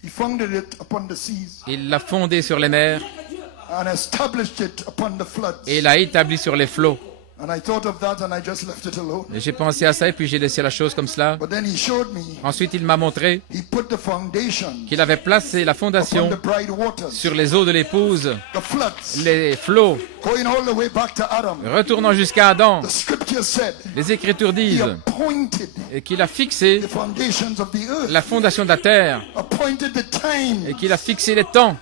He founded it upon the seas il l'a fondé sur les mers and established it upon the floods. et l'a établi sur les flots. And I thought of that and I just left it alone. Et j'ai pensé à ça et puis j'ai laissé la chose comme cela. But then he showed me Ensuite, il m'a montré he put the foundation qu'il avait placé la upon fondation the bright waters. sur les eaux de l'épouse, The floods les flots, going all the way back to Adam. retournant jusqu'à Adam. The scripture Les Écritures disent qu'il a fixé la fondation de la terre et qu'il a fixé les temps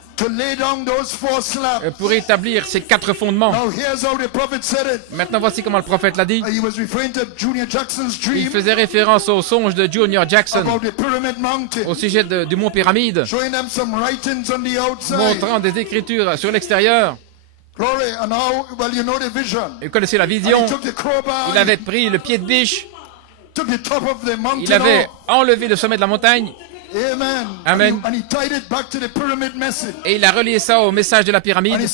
pour établir ces 4 fondements. Maintenant, voici comment le prophète l'a dit. Il faisait référence au songe de Junior Jackson au sujet du mont Pyramide, montrant des écritures sur l'extérieur. Vous connaissez la vision. Il avait pris le pied de biche. Il avait enlevé le sommet de la montagne. Amen. Et il a relié ça au message de la pyramide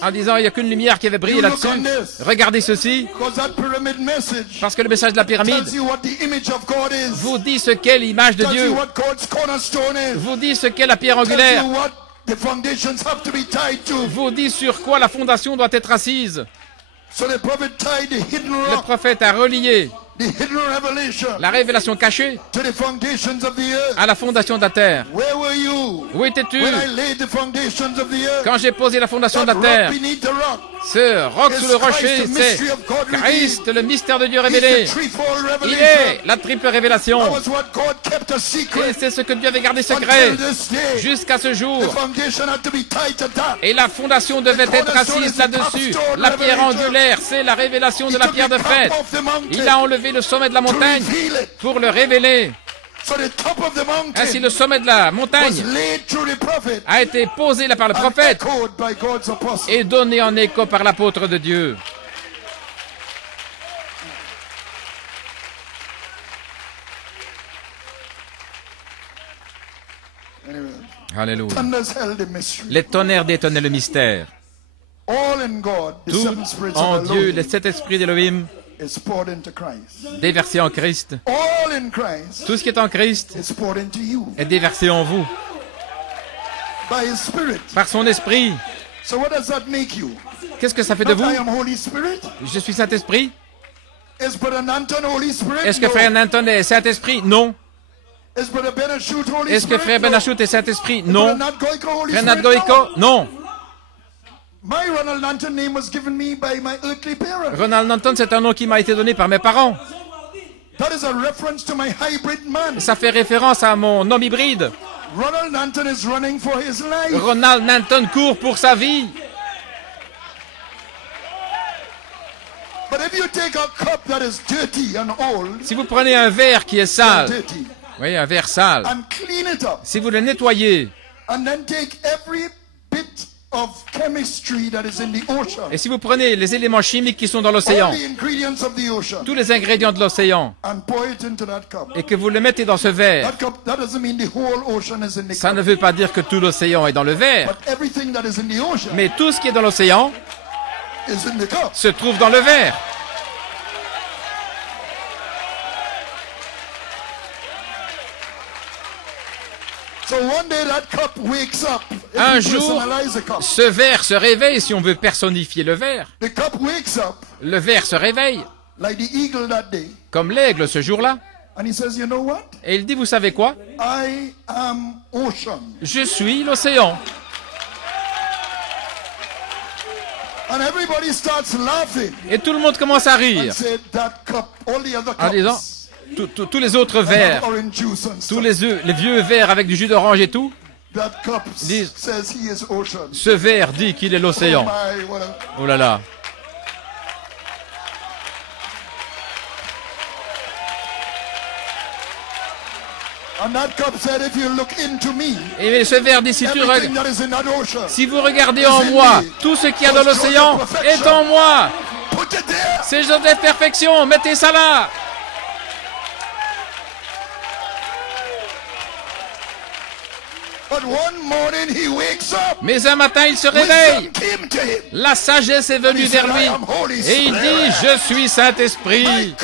en disant il n'y a qu'une lumière qui avait brillé là-dessus. Regardez ceci. Parce que le message de la pyramide vous dit ce qu'est l'image de Dieu. Vous dit ce qu'est la pierre angulaire. Vous dit sur quoi la fondation doit être assise. Le prophète a relié la révélation cachée à la fondation de la terre. Où étais-tu quand j'ai posé la fondation de la terre? Ce roc sous le rocher, c'est Christ, le mystère de Dieu révélé. Il est la triple révélation. Et c'est ce que Dieu avait gardé secret jusqu'à ce jour. Et la fondation devait être assise là-dessus. La pierre angulaire, c'est la révélation de la pierre de fête. Il a enlevé le sommet de la montagne pour le révéler. Ainsi, le sommet de la montagne a été posé là par le prophète et donné en écho par l'apôtre de Dieu. Alléluia. Les tonnerres détenaient le mystère. Tout en Dieu, les 7 esprits d'Élohim, déversé en Christ. Tout ce qui est en Christ est déversé en vous. Par son esprit. Qu'est-ce que ça fait de vous? Je suis Saint-Esprit. Est-ce que frère Nanton est Saint-Esprit? Non. Est-ce que frère Ben Achout est Saint-Esprit? Non. Frère Nat Goïko? Non. Ronald Nanton, c'est un nom qui m'a été donné par mes parents. Ça fait référence à mon homme hybride. Ronald Nanton court pour sa vie. Si vous prenez un verre qui est sale, oui, un verre sale, si vous le nettoyez, et si vous prenez les éléments chimiques qui sont dans l'océan, tous les ingrédients de l'océan, et que vous le mettez dans ce verre, ça ne veut pas dire que tout l'océan est dans le verre, mais tout ce qui est dans l'océan se trouve dans le verre. Un jour, ce verre se réveille, si on veut personnifier le verre. Le verre se réveille, comme l'aigle ce jour-là. Et il dit, vous savez quoi? Je suis l'océan. Et tout le monde commence à rire en disant, tous les autres verres, tous les vieux verres avec du jus d'orange et tout, disent, ce verre dit qu'il est l'océan. Oh là là. Et ce verre dit, si vous regardez en moi, tout ce qu'il y a dans l'océan est en moi. C'est juste de perfection, mettez ça là. Mais un matin, il se réveille. La sagesse est venue vers lui. Et il dit, je suis Saint-Esprit.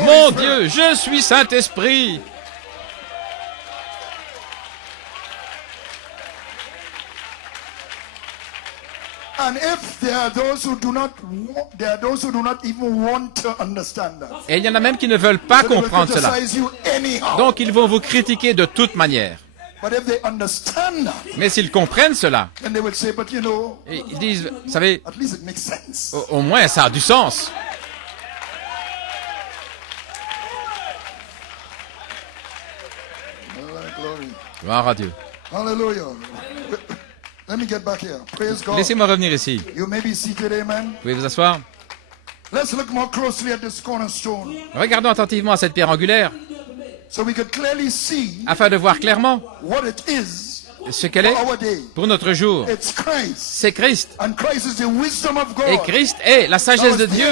Mon Dieu, je suis Saint-Esprit. Et il y en a même qui ne veulent pas comprendre cela. Donc ils vont vous critiquer de toute manière. Mais s'ils comprennent cela, ils disent, vous savez, au moins ça a du sens. Gloire à Dieu. Hallelujah. Let me get back here. Praise God. Laissez-moi revenir ici. You may be seated, amen. Vous pouvez vous asseoir. Let's look more closely at this cornerstone. Regardons attentivement à cette pierre angulaire So we could clearly see afin de voir clairement what it is ce qu'elle est for our day. pour notre jour. It's Christ. C'est Christ. And Christ is the wisdom of God. Et Christ est la sagesse de Dieu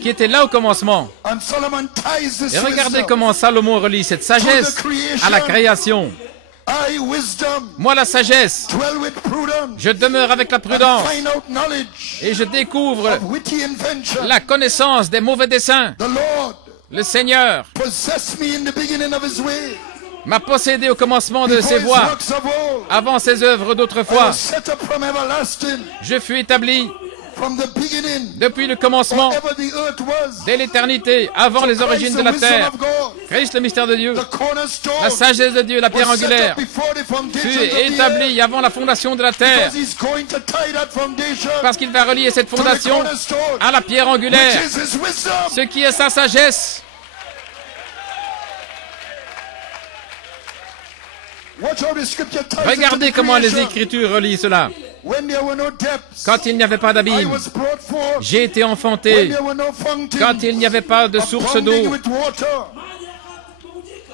qui était là au commencement. And Solomon ties this Et regardez wisdom. comment Salomon relie cette sagesse à la création. I, wisdom, Moi, la sagesse, dwell with prudence, je demeure avec la prudence and find out knowledge et je découvre of witty invention. la connaissance des mauvais desseins. The Lord Le Seigneur possessed me in the beginning of his way. m'a possédé au commencement de Before ses his voies, works of old, avant ses œuvres I d'autrefois. was set up from everlasting, Je fus établi from the beginning, depuis le commencement, wherever the earth was. dès l'éternité, avant les origines Christ, de the la wisdom terre. of God, Christ, le mystère de Dieu, the cornerstone, la sagesse de Dieu, la pierre was set angulaire, up before the foundation fut of the établi earth, avant la fondation de la terre, because he's going to tie that foundation parce qu'il va relier cette to the fondation cornerstone, à la pierre which angulaire, is his wisdom. ce qui est sa sagesse. Watch how the scripture ties it to Regardez the comment les creation. Écritures relient cela. When there were no depths, Quand il n'y avait pas I d'abîme, was brought forth. j'ai été When enfanté. there were no fountains, Quand il n'y avait pas de source abounding d'eau, with water.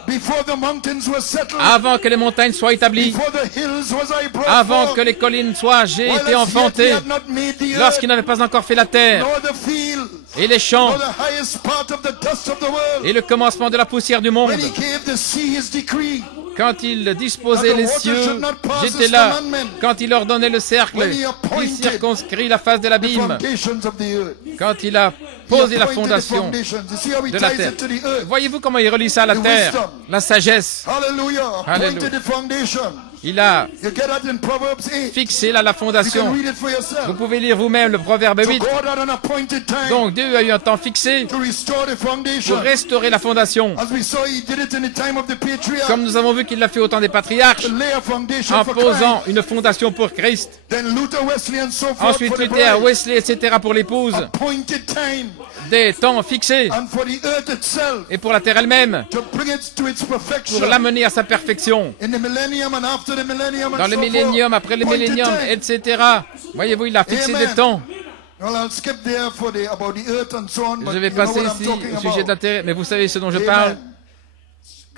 Before the mountains were settled, avant que les montagnes soient établies, before the hills was I brought avant forth. que les collines soient, j'ai While été as enfanté. yet he had not made the earth, Lorsqu'il n'avait pas encore fait la terre, nor the fields, et les champs, nor the highest part of the dust of the world. et le commencement de la poussière du monde, When he gave the sea his decree, quand il disposait les cieux, j'étais là. Quand il ordonnait le cercle, il circonscrit la face de the l'abîme. foundations of the earth. Quand il a He posé la appointed the fondation foundations. You see how he de la ties terre. it to the earth? Voyez-vous comment il relie ça à la The terre? wisdom. La sagesse. Hallelujah. Hallelujah. Appointed the foundation. Il a You get that in Proverbs 8. fixé là la You can fondation. read it for yourself. Vous pouvez lire vous-même le Proverbe So 8. God had an appointed time Donc Dieu a eu un temps fixé to restore the foundation. pour restaurer la fondation. As we saw, he did it in the time of the patriarchs. Comme nous avons vu qu'il l'a fait au temps des patriarches, To lay a foundation en for posant Christ. une fondation pour Christ. Then Luther, Wesley, and so forth Ensuite for the Luther, bride. Wesley, etc. pour l'épouse. Appointed time. Des temps fixés. And for the earth itself Et pour la terre elle-même, to bring it to its perfection. pour l'amener à sa perfection. In the millennium and after the millennium Dans and le so millénium, forth. après le Appointed millénium, time. etc. Voyez-vous, il a fixé Amen. des temps. Well, I'll skip there for the about the earth and so on, but Je vais you know passer what I'm ici talking au sujet de la about. terre, mais vous savez ce dont je Amen. parle.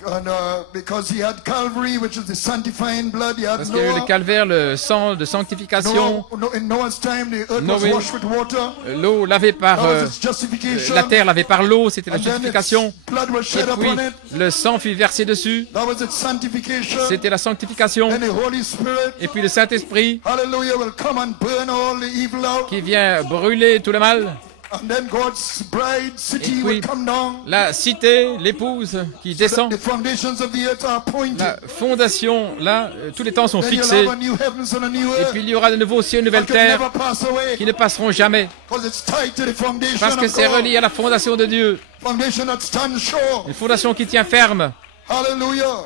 And because he had Calvary, which is the sanctifying blood, he had Parce qu'il y a eu le Noah. calvaire, le sang de sanctification, In Noah's time, the earth was Noé. washed with water. l'eau lavée par... That was its justification. la terre lavée par l'eau, c'était la And then justification. its blood was Et shed puis, upon it. le sang fut versé dessus, That was its sanctification. c'était la sanctification. Then the Holy Spirit, Et puis le Saint-Esprit hallelujah, will come and burn all the evil out. qui vient brûler tout le mal. And then God's bride city Et will puis, come down. la cité, l'épouse qui descend. The foundations of the earth are appointed. La fondation, là, tous les temps sont Then you'll fixés. have a new heavens and a new Et earth. puis il y aura de nouveaux cieux, une nouvelle That can terre never pass away. qui ne passeront jamais. Because it's tied to the foundation Parce que of c'est God. relié à la fondation de Dieu. Foundation that stands sure. Une fondation qui tient ferme. Hallelujah.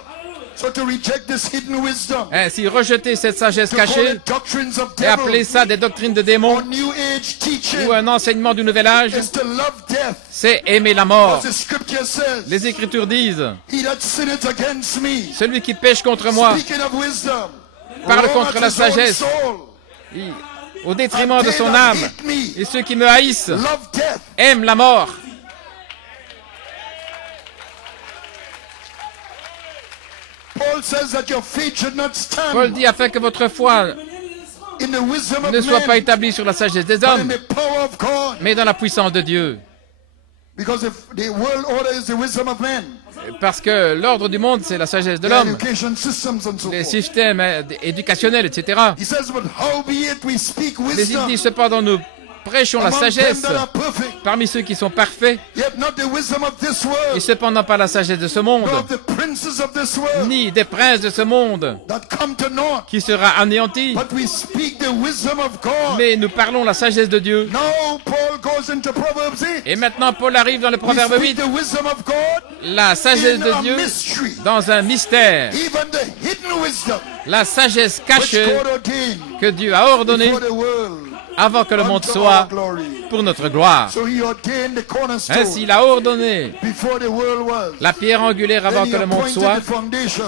So to reject this hidden wisdom, Si rejeter cette sagesse to call cachée it doctrines of et appeler devil, ça des doctrines de démons or new age teaching, ou un enseignement du nouvel âge, is to love death. c'est aimer la mort. As the scripture says, Les Écritures disent, he that sinneth against me, celui qui pêche contre moi, speaking of wisdom, parle wrong contre at la his own sagesse. soul, au détriment and de they son that âme, hate me et ceux qui me haïssent love death. aiment la mort. Paul says that your faith should not stand Paul dit afin que votre foi in the wisdom of ne soit pas men, établie sur la sagesse des but in hommes, the power of God. mais dans la puissance de Dieu. Because if the world order is the wisdom of men, Parce que l'ordre du monde, c'est la sagesse de the l'homme, education systems and so les forth. systèmes éducationnels, etc. He says, but howbeit we speak Mais il wisdom dit cependant, nous prêchons la among them sagesse that are perfect, parmi ceux qui sont parfaits, yet not the wisdom of this et world, cependant pas la sagesse de ce monde, nor of the princes of this world, ni des princes de ce monde, that come to naught. qui sera anéanti. But we speak the wisdom of God. Mais nous parlons la sagesse de Dieu. Now Paul goes into Proverbs 8. Et maintenant, Paul arrive dans le We Proverbe speak 8, the wisdom of God la sagesse in de a Dieu mystery. dans un mystère, Even the hidden wisdom la sagesse which cachée God ordained que Dieu a ordonnée before the world avant que le monde soit pour notre gloire. Ainsi, il a ordonné la pierre angulaire avant que le monde soit,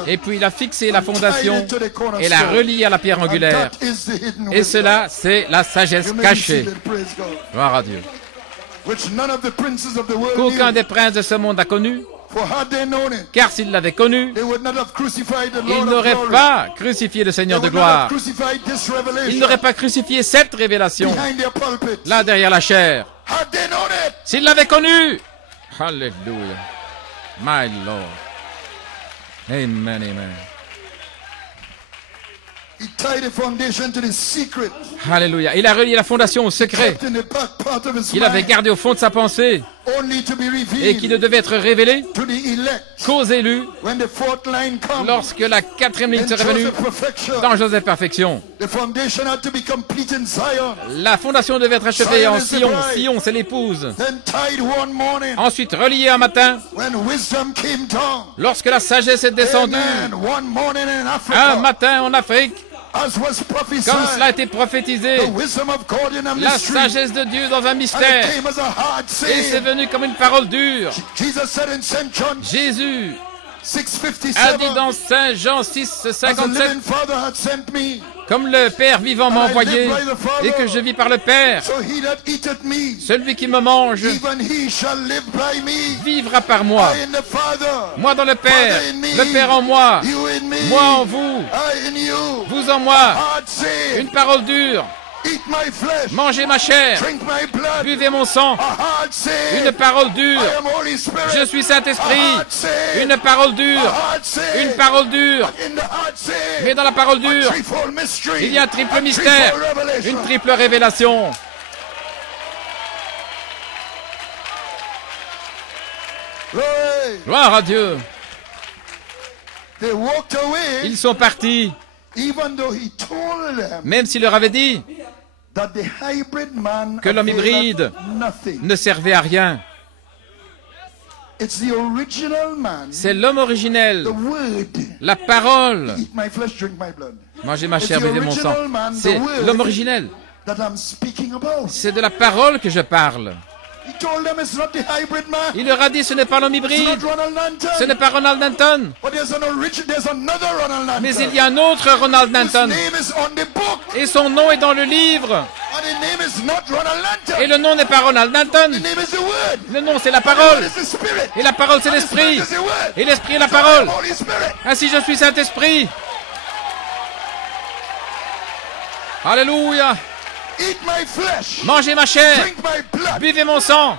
et puis il a fixé la fondation et l'a reliée à la pierre angulaire. Et cela, c'est la sagesse cachée. Gloire à Dieu. Qu'aucun des princes de ce monde a connu, car s'ils l'avaient connu, ils n'auraient pas crucifié le Seigneur de gloire. Ils n'auraient pas crucifié cette révélation là derrière la chair. S'ils l'avaient connu, Alléluia, my Lord, Amen, Amen. Alléluia. Il a relié la fondation au secret qu'il avait gardé au fond de sa pensée et qui ne devait être révélé qu'aux élus lorsque la quatrième ligne serait venue dans Joseph Perfection. La fondation devait être achevée en Sion. Sion, c'est l'épouse. Ensuite, reliée un matin, lorsque la sagesse est descendue, un matin en Afrique, comme cela a été prophétisé, la sagesse de Dieu dans un mystère, et c'est venu comme une parole dure. Jésus a dit dans Saint Jean 6,57, comme le Père vivant m'a envoyé et que je vis par le Père, celui qui me mange vivra par moi. Moi dans le Père en moi, moi en vous, vous en moi. Une parole dure. Mangez ma chair, buvez mon sang. Une parole dure. Je suis Saint-Esprit. Une parole dure. Une parole dure. Mais dans la parole dure, il y a un triple mystère, une triple révélation. Gloire à Dieu. Ils sont partis, même s'il leur avait dit que l'homme hybride ne servait à rien. C'est l'homme originel, la parole. Mangez ma chair, buvez mon sang. C'est l'homme originel. C'est de la parole que je parle. Il leur a dit, ce n'est pas l'homme hybride, ce n'est pas Ronald Denton, mais il y a un autre Ronald Denton, et son nom est dans le livre, et le nom n'est pas Ronald Denton, le nom c'est la parole, et la parole c'est l'esprit, et l'esprit est la parole. Ainsi je suis Saint-Esprit. Alléluia. Mangez ma chair, buvez mon sang.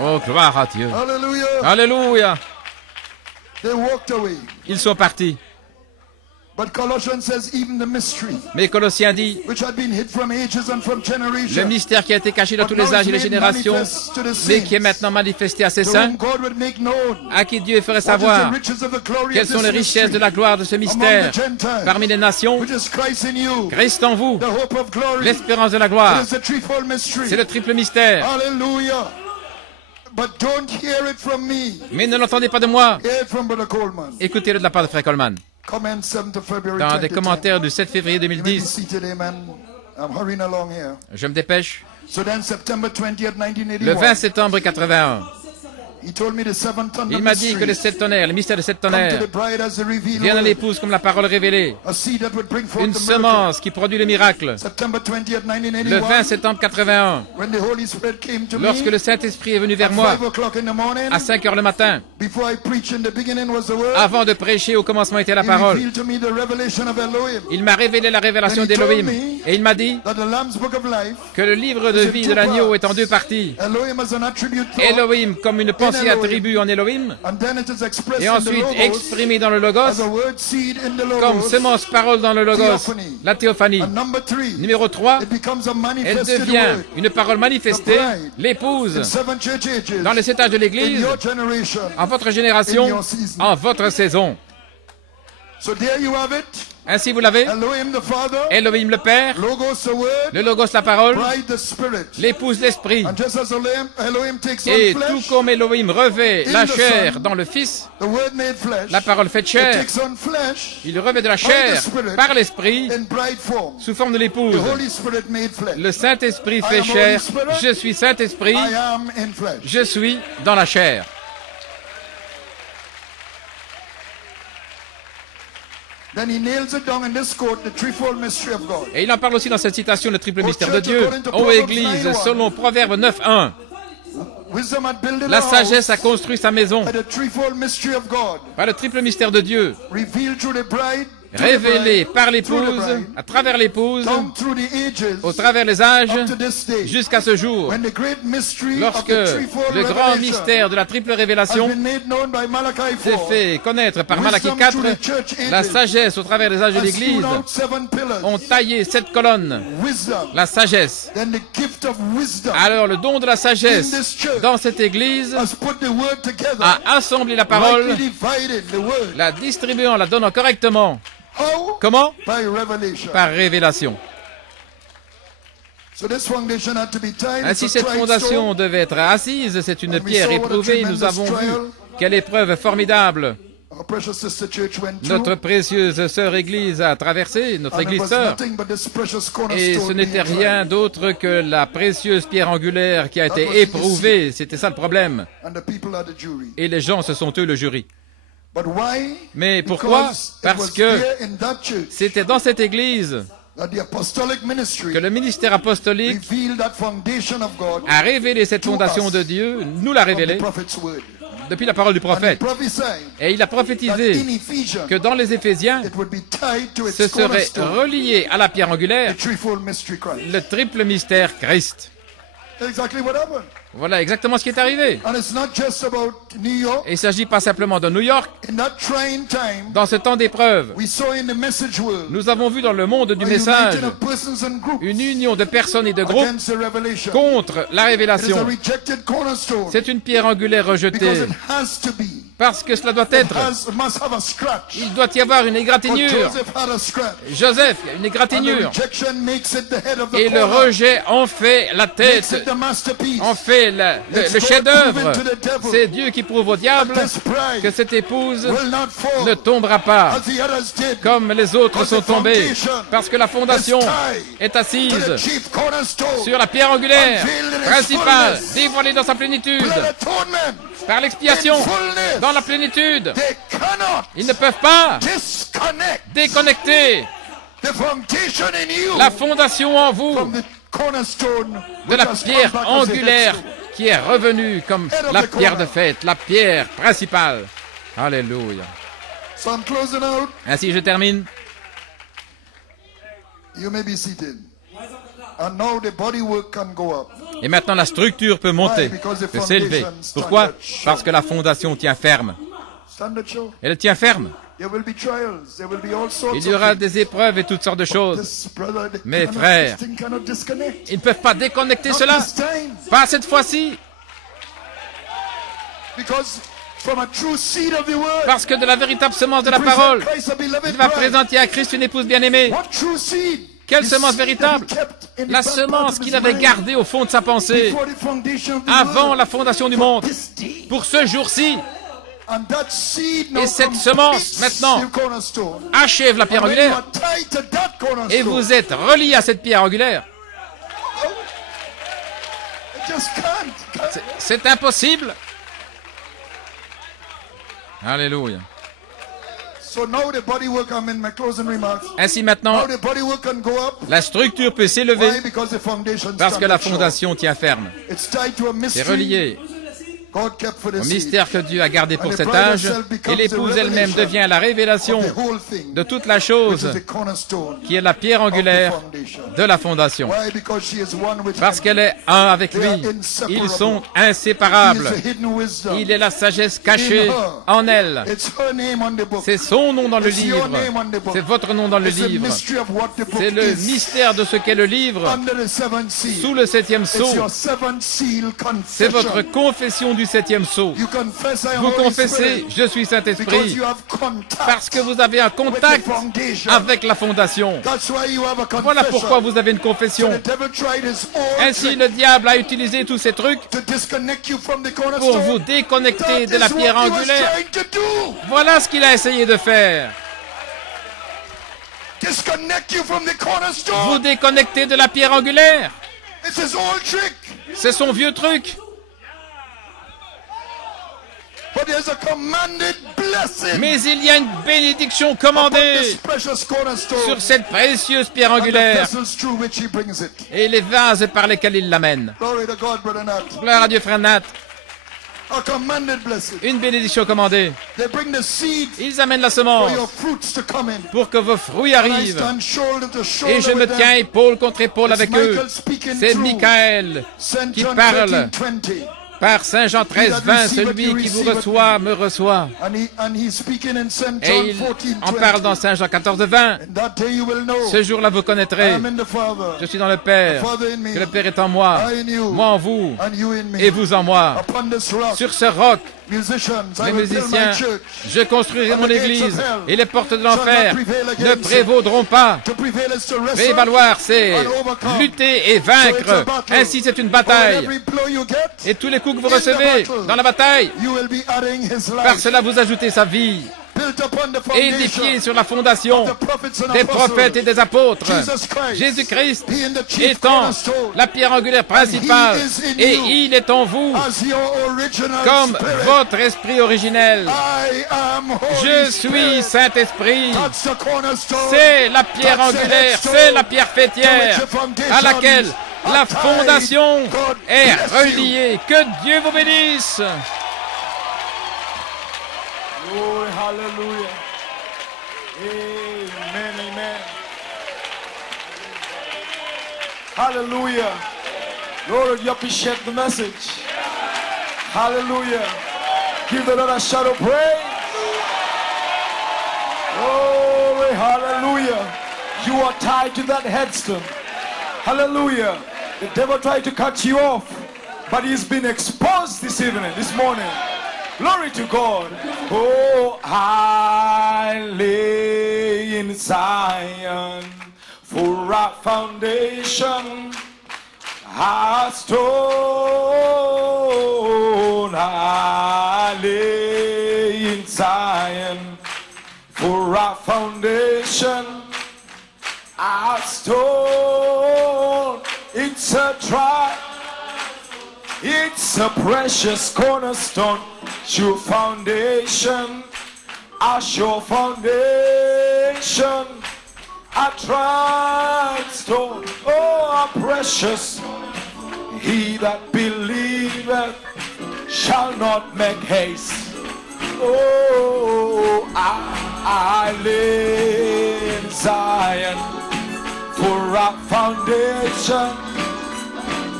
Oh, gloire à Dieu. Alléluia. Ils sont partis. Mais Colossiens dit, le mystère qui a été caché dans tous les âges et les générations, mais qui est maintenant manifesté à ses saints, à qui Dieu ferait savoir quelles sont les richesses de la gloire de ce mystère parmi les nations, Christ en vous, l'espérance de la gloire. C'est le triple mystère. Mais ne l'entendez pas de moi. Écoutez-le de la part de Frère Coleman. Dans des commentaires du 7 février 2010, je me dépêche, le 20 septembre 1981, il m'a dit que les 7 tonnerres, le mystère de 7 tonnerres, viennent à l'épouse comme la parole révélée, une semence qui produit le miracle. Le 20 septembre 1981, lorsque le Saint-Esprit est venu vers moi, à 5 heures le matin, avant de prêcher, au commencement était la parole, il m'a révélé la révélation d'Elohim, et il m'a dit que le livre de vie de l'agneau est en 2 parties. Elohim comme une pensée attribue en Elohim, et ensuite exprimé dans le Logos, comme semence parole dans le Logos, la théophanie. Numéro 3, elle devient une parole manifestée, l'épouse, dans les 7 âges de l'Église, en votre génération, en votre saison. Ainsi vous l'avez. Elohim le Père, le Logos la parole, l'épouse l'Esprit. Et tout comme Elohim revêt la chair dans le Fils, la parole faite chair, il revêt de la chair par l'Esprit sous forme de l'épouse. Le Saint-Esprit fait chair. Je suis Saint-Esprit. Je suis dans la chair. Et il en parle aussi dans cette citation, le triple mystère de Dieu. Ô Église, selon Proverbe 9.1, la sagesse a construit sa maison par le triple mystère de Dieu, révélé par l'épouse, à travers l'épouse, au travers les âges, jusqu'à ce jour, lorsque le grand mystère de la triple révélation s'est fait connaître par Malachie 4, la sagesse au travers des âges de l'Église ont taillé 7 colonnes, la sagesse. Alors le don de la sagesse dans cette Église a assemblé la parole, la distribuant, la donnant correctement. Comment? Par révélation. Ainsi, cette fondation devait être assise. C'est une pierre éprouvée. Nous avons vu quelle épreuve formidable notre précieuse sœur Église a traversé, notre Église sœur. Et ce n'était rien d'autre que la précieuse pierre angulaire qui a été éprouvée. C'était ça le problème. Et les gens, ce sont eux le jury. Mais pourquoi? Parce que c'était dans cette Église que le ministère apostolique a révélé cette fondation de Dieu, nous l'a révélée depuis la parole du prophète. Et il a prophétisé que dans les Éphésiens, ce serait relié à la pierre angulaire, le triple mystère Christ. Voilà exactement ce qui est arrivé. Et il ne s'agit pas simplement de New York. Dans ce temps d'épreuve, nous avons vu dans le monde du message une union de personnes et de groupes contre la révélation. C'est une pierre angulaire rejetée. Parce que cela doit être. Il doit y avoir une égratignure. Joseph, une égratignure. Et le rejet en fait la tête, en fait le chef-d'œuvre. C'est Dieu qui prouve au diable que cette épouse ne tombera pas comme les autres sont tombés. Parce que la fondation est assise sur la pierre angulaire principale, dévoilée dans sa plénitude. Par l'expiation, dans la plénitude, ils ne peuvent pas déconnecter la fondation en vous de la pierre angulaire qui est revenue comme la pierre de fête, la pierre principale. Alléluia. Ainsi, je termine. Et maintenant, la structure peut monter, peut s'élever. Pourquoi? Parce que la fondation tient ferme. Elle tient ferme. Il y aura des épreuves et toutes sortes de choses. Mes frères, ils ne peuvent pas déconnecter cela. Pas cette fois-ci. Parce que de la véritable semence de la parole, il va présenter à Christ une épouse bien-aimée. Quelle semence véritable? La semence qu'il avait gardée au fond de sa pensée avant la fondation du monde, pour ce jour-ci. Et cette semence, maintenant, achève la pierre angulaire. Et vous êtes reliés à cette pierre angulaire. C'est impossible. Alléluia. Ainsi maintenant, la structure peut s'élever parce que la fondation tient ferme. C'est relié au mystère que Dieu a gardé pour cet âge, et l'épouse elle-même devient la révélation de toute la chose qui est la pierre angulaire de la fondation. Parce qu'elle est un avec lui. Ils sont inséparables. Il est la sagesse cachée en elle. C'est son nom dans le livre. C'est votre nom dans le livre. C'est le mystère de ce qu'est le livre sous le 7e sceau. C'est votre confession du 7e sceau. Vous confessez, je suis Saint-Esprit, parce que vous avez un contact avec la fondation. Voilà pourquoi vous avez une confession. Ainsi, le diable a utilisé tous ces trucs pour vous déconnecter de la pierre angulaire. Voilà ce qu'il a essayé de faire. Vous déconnecter de la pierre angulaire. C'est son vieux truc. Mais il y a une bénédiction commandée sur cette précieuse pierre angulaire et les vases par lesquels il l'amène. Gloire à Dieu, frère Nat. Une bénédiction commandée. Ils amènent la semence pour que vos fruits arrivent. Et je me tiens épaule contre épaule avec eux. C'est Michael qui parle. Par Saint Jean 13, 20, celui qui vous reçoit me reçoit. Et il en parle dans Saint Jean 14, 20. Ce jour-là, vous connaîtrez. Je suis dans le Père, que le Père est en moi, moi en vous, et vous en moi. Sur ce roc, les musiciens, je construirai mon église, et les portes de l'enfer ne prévaudront pas. Prévaloir, c'est lutter et vaincre. Ainsi, c'est une bataille. Et tous les coups que vous recevez dans la bataille, par cela vous ajoutez sa vie. Édifié sur la fondation des prophètes et des apôtres, Jésus-Christ étant la pierre angulaire principale, et il est en vous comme votre esprit originel. Je suis Saint-Esprit. C'est la pierre angulaire, c'est la pierre fêtière à laquelle la fondation est reliée. Que Dieu vous bénisse. Glory, hallelujah. Amen, amen. Hallelujah. Lord, you appreciate the message. Hallelujah. Give the Lord a shout of praise. Glory, hallelujah. You are tied to that headstone. Hallelujah. The devil tried to cut you off, but he's been exposed this evening, this morning. Glory to God. Oh, I lay in Zion for a foundation, a stone. I lay in Zion for a foundation, a stone. It's a dry. It's a precious cornerstone, sure foundation, a sure foundation, a tried stone, oh, a precious. He that believeth shall not make haste. Oh, I lay in Zion for a foundation,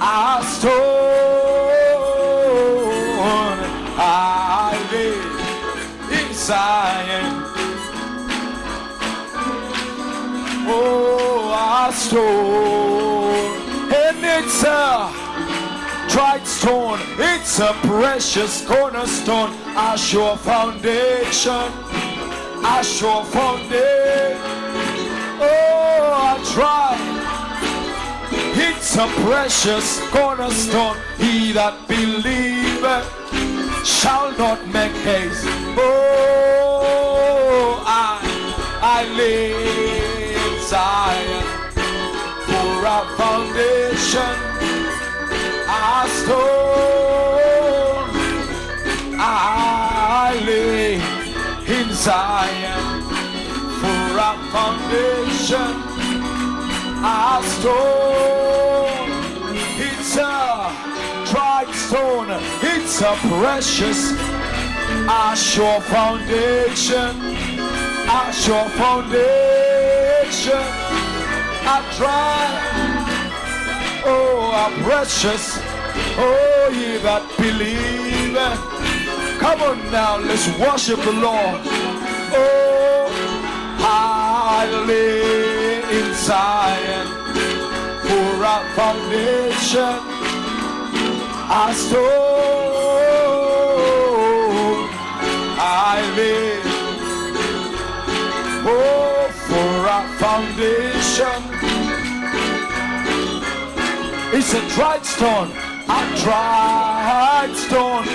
a stone. I lay in Zion. Oh, a stone. And it's a tried stone. It's a precious cornerstone. A sure foundation. A sure foundation. Oh, I tried. It's a precious cornerstone. He that believeth shall not make haste. Oh, I lay in Zion for a foundation, a stone. I lay in Zion for a foundation, a stone. It's a tried stone. It's a precious, a sure foundation, a sure foundation, a tried, oh, a precious, oh, ye that believe. Come on now, let's worship the Lord. Oh, I lay in Zion for a foundation, a stone. lay, oh, for our foundation. It's a dried stone, a dried stone,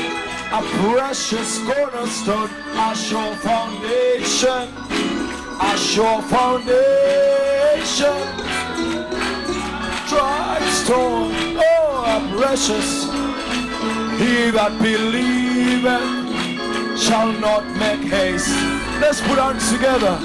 a precious cornerstone, a sure foundation, a sure foundation. Dried stone, oh, a precious. He that believeth shall not make haste. Let's put our hands together.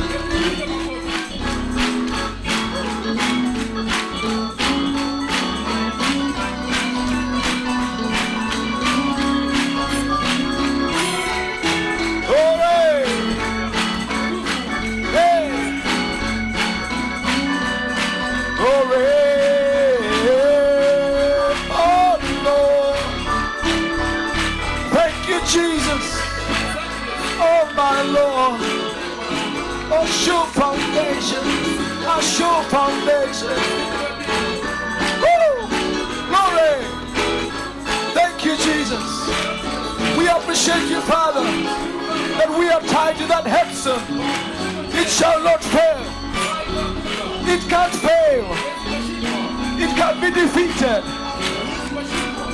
Lord, a sure foundation, a sure foundation. Woo! Glory! Thank you, Jesus. We appreciate you, Father, that we are tied to that headstone. It shall not fail. It can't fail. It can't be defeated.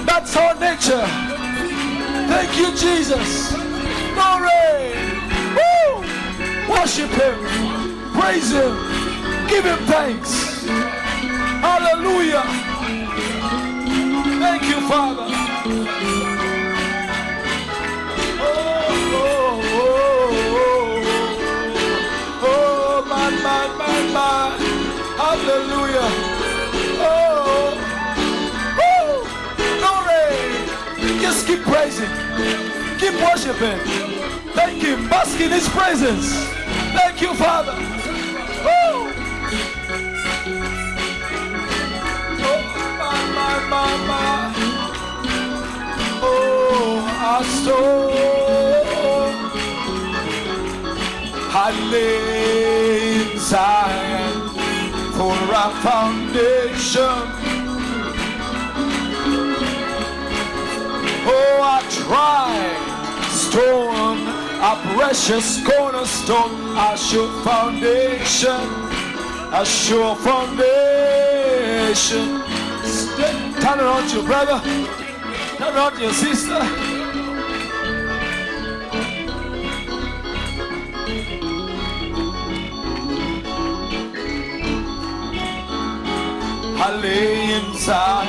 That's our nature. Thank you, Jesus. Glory! Worship him, praise him, give him thanks. Hallelujah. Thank you, Father. Oh, man. Hallelujah. Glory. Just keep praising, keep worshiping. Thank him, bask in his presence. Thank you, Father. Woo! Oh, my. Oh, our soul. I lay in Zion for our foundation. Oh, I tried stone, a precious cornerstone, a sure foundation, a sure foundation. Turn around to your brother, turn around to your sister. I lay inside.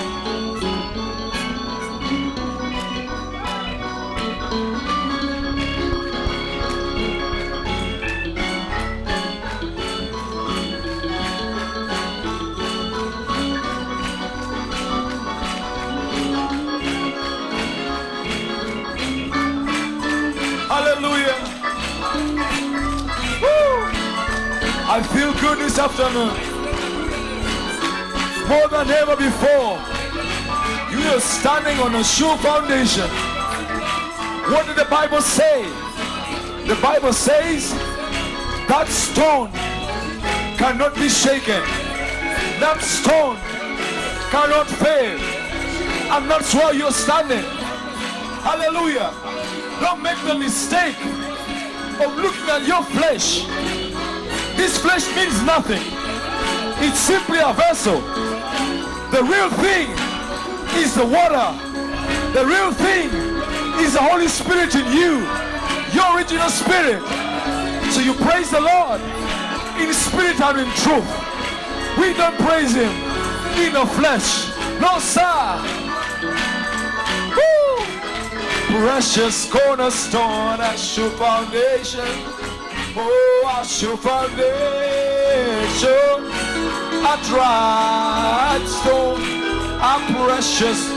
Hallelujah. Woo. I feel good this afternoon. More than ever before. You are standing on a sure foundation. What did the Bible say? The Bible says that stone cannot be shaken. That stone cannot fail. And that's why you're standing. Hallelujah. Don't make the mistake of looking at your flesh. This flesh means nothing. It's simply a vessel. The real thing is the water. The real thing is the Holy Spirit in you, your original spirit. So you praise the Lord in spirit and in truth. We don't praise him in the flesh. No, sir. Precious cornerstone, a sure foundation. Oh, a sure foundation. A dried stone, a precious.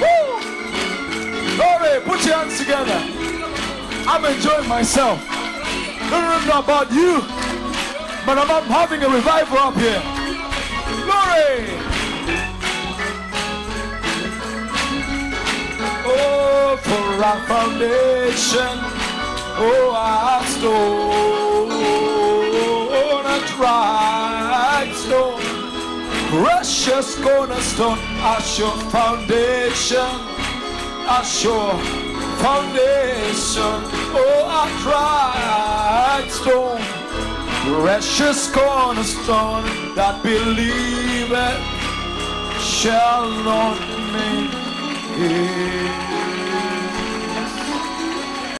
Woo! Glory, put your hands together. I'm enjoying myself. I don't know about you, but I'm having a revival up here. Glory! Oh, for our foundation, oh, our stone, a dried stone, Precious cornerstone, a sure foundation, a sure foundation. Oh, a tried stone, precious cornerstone, that believeth shall not make it.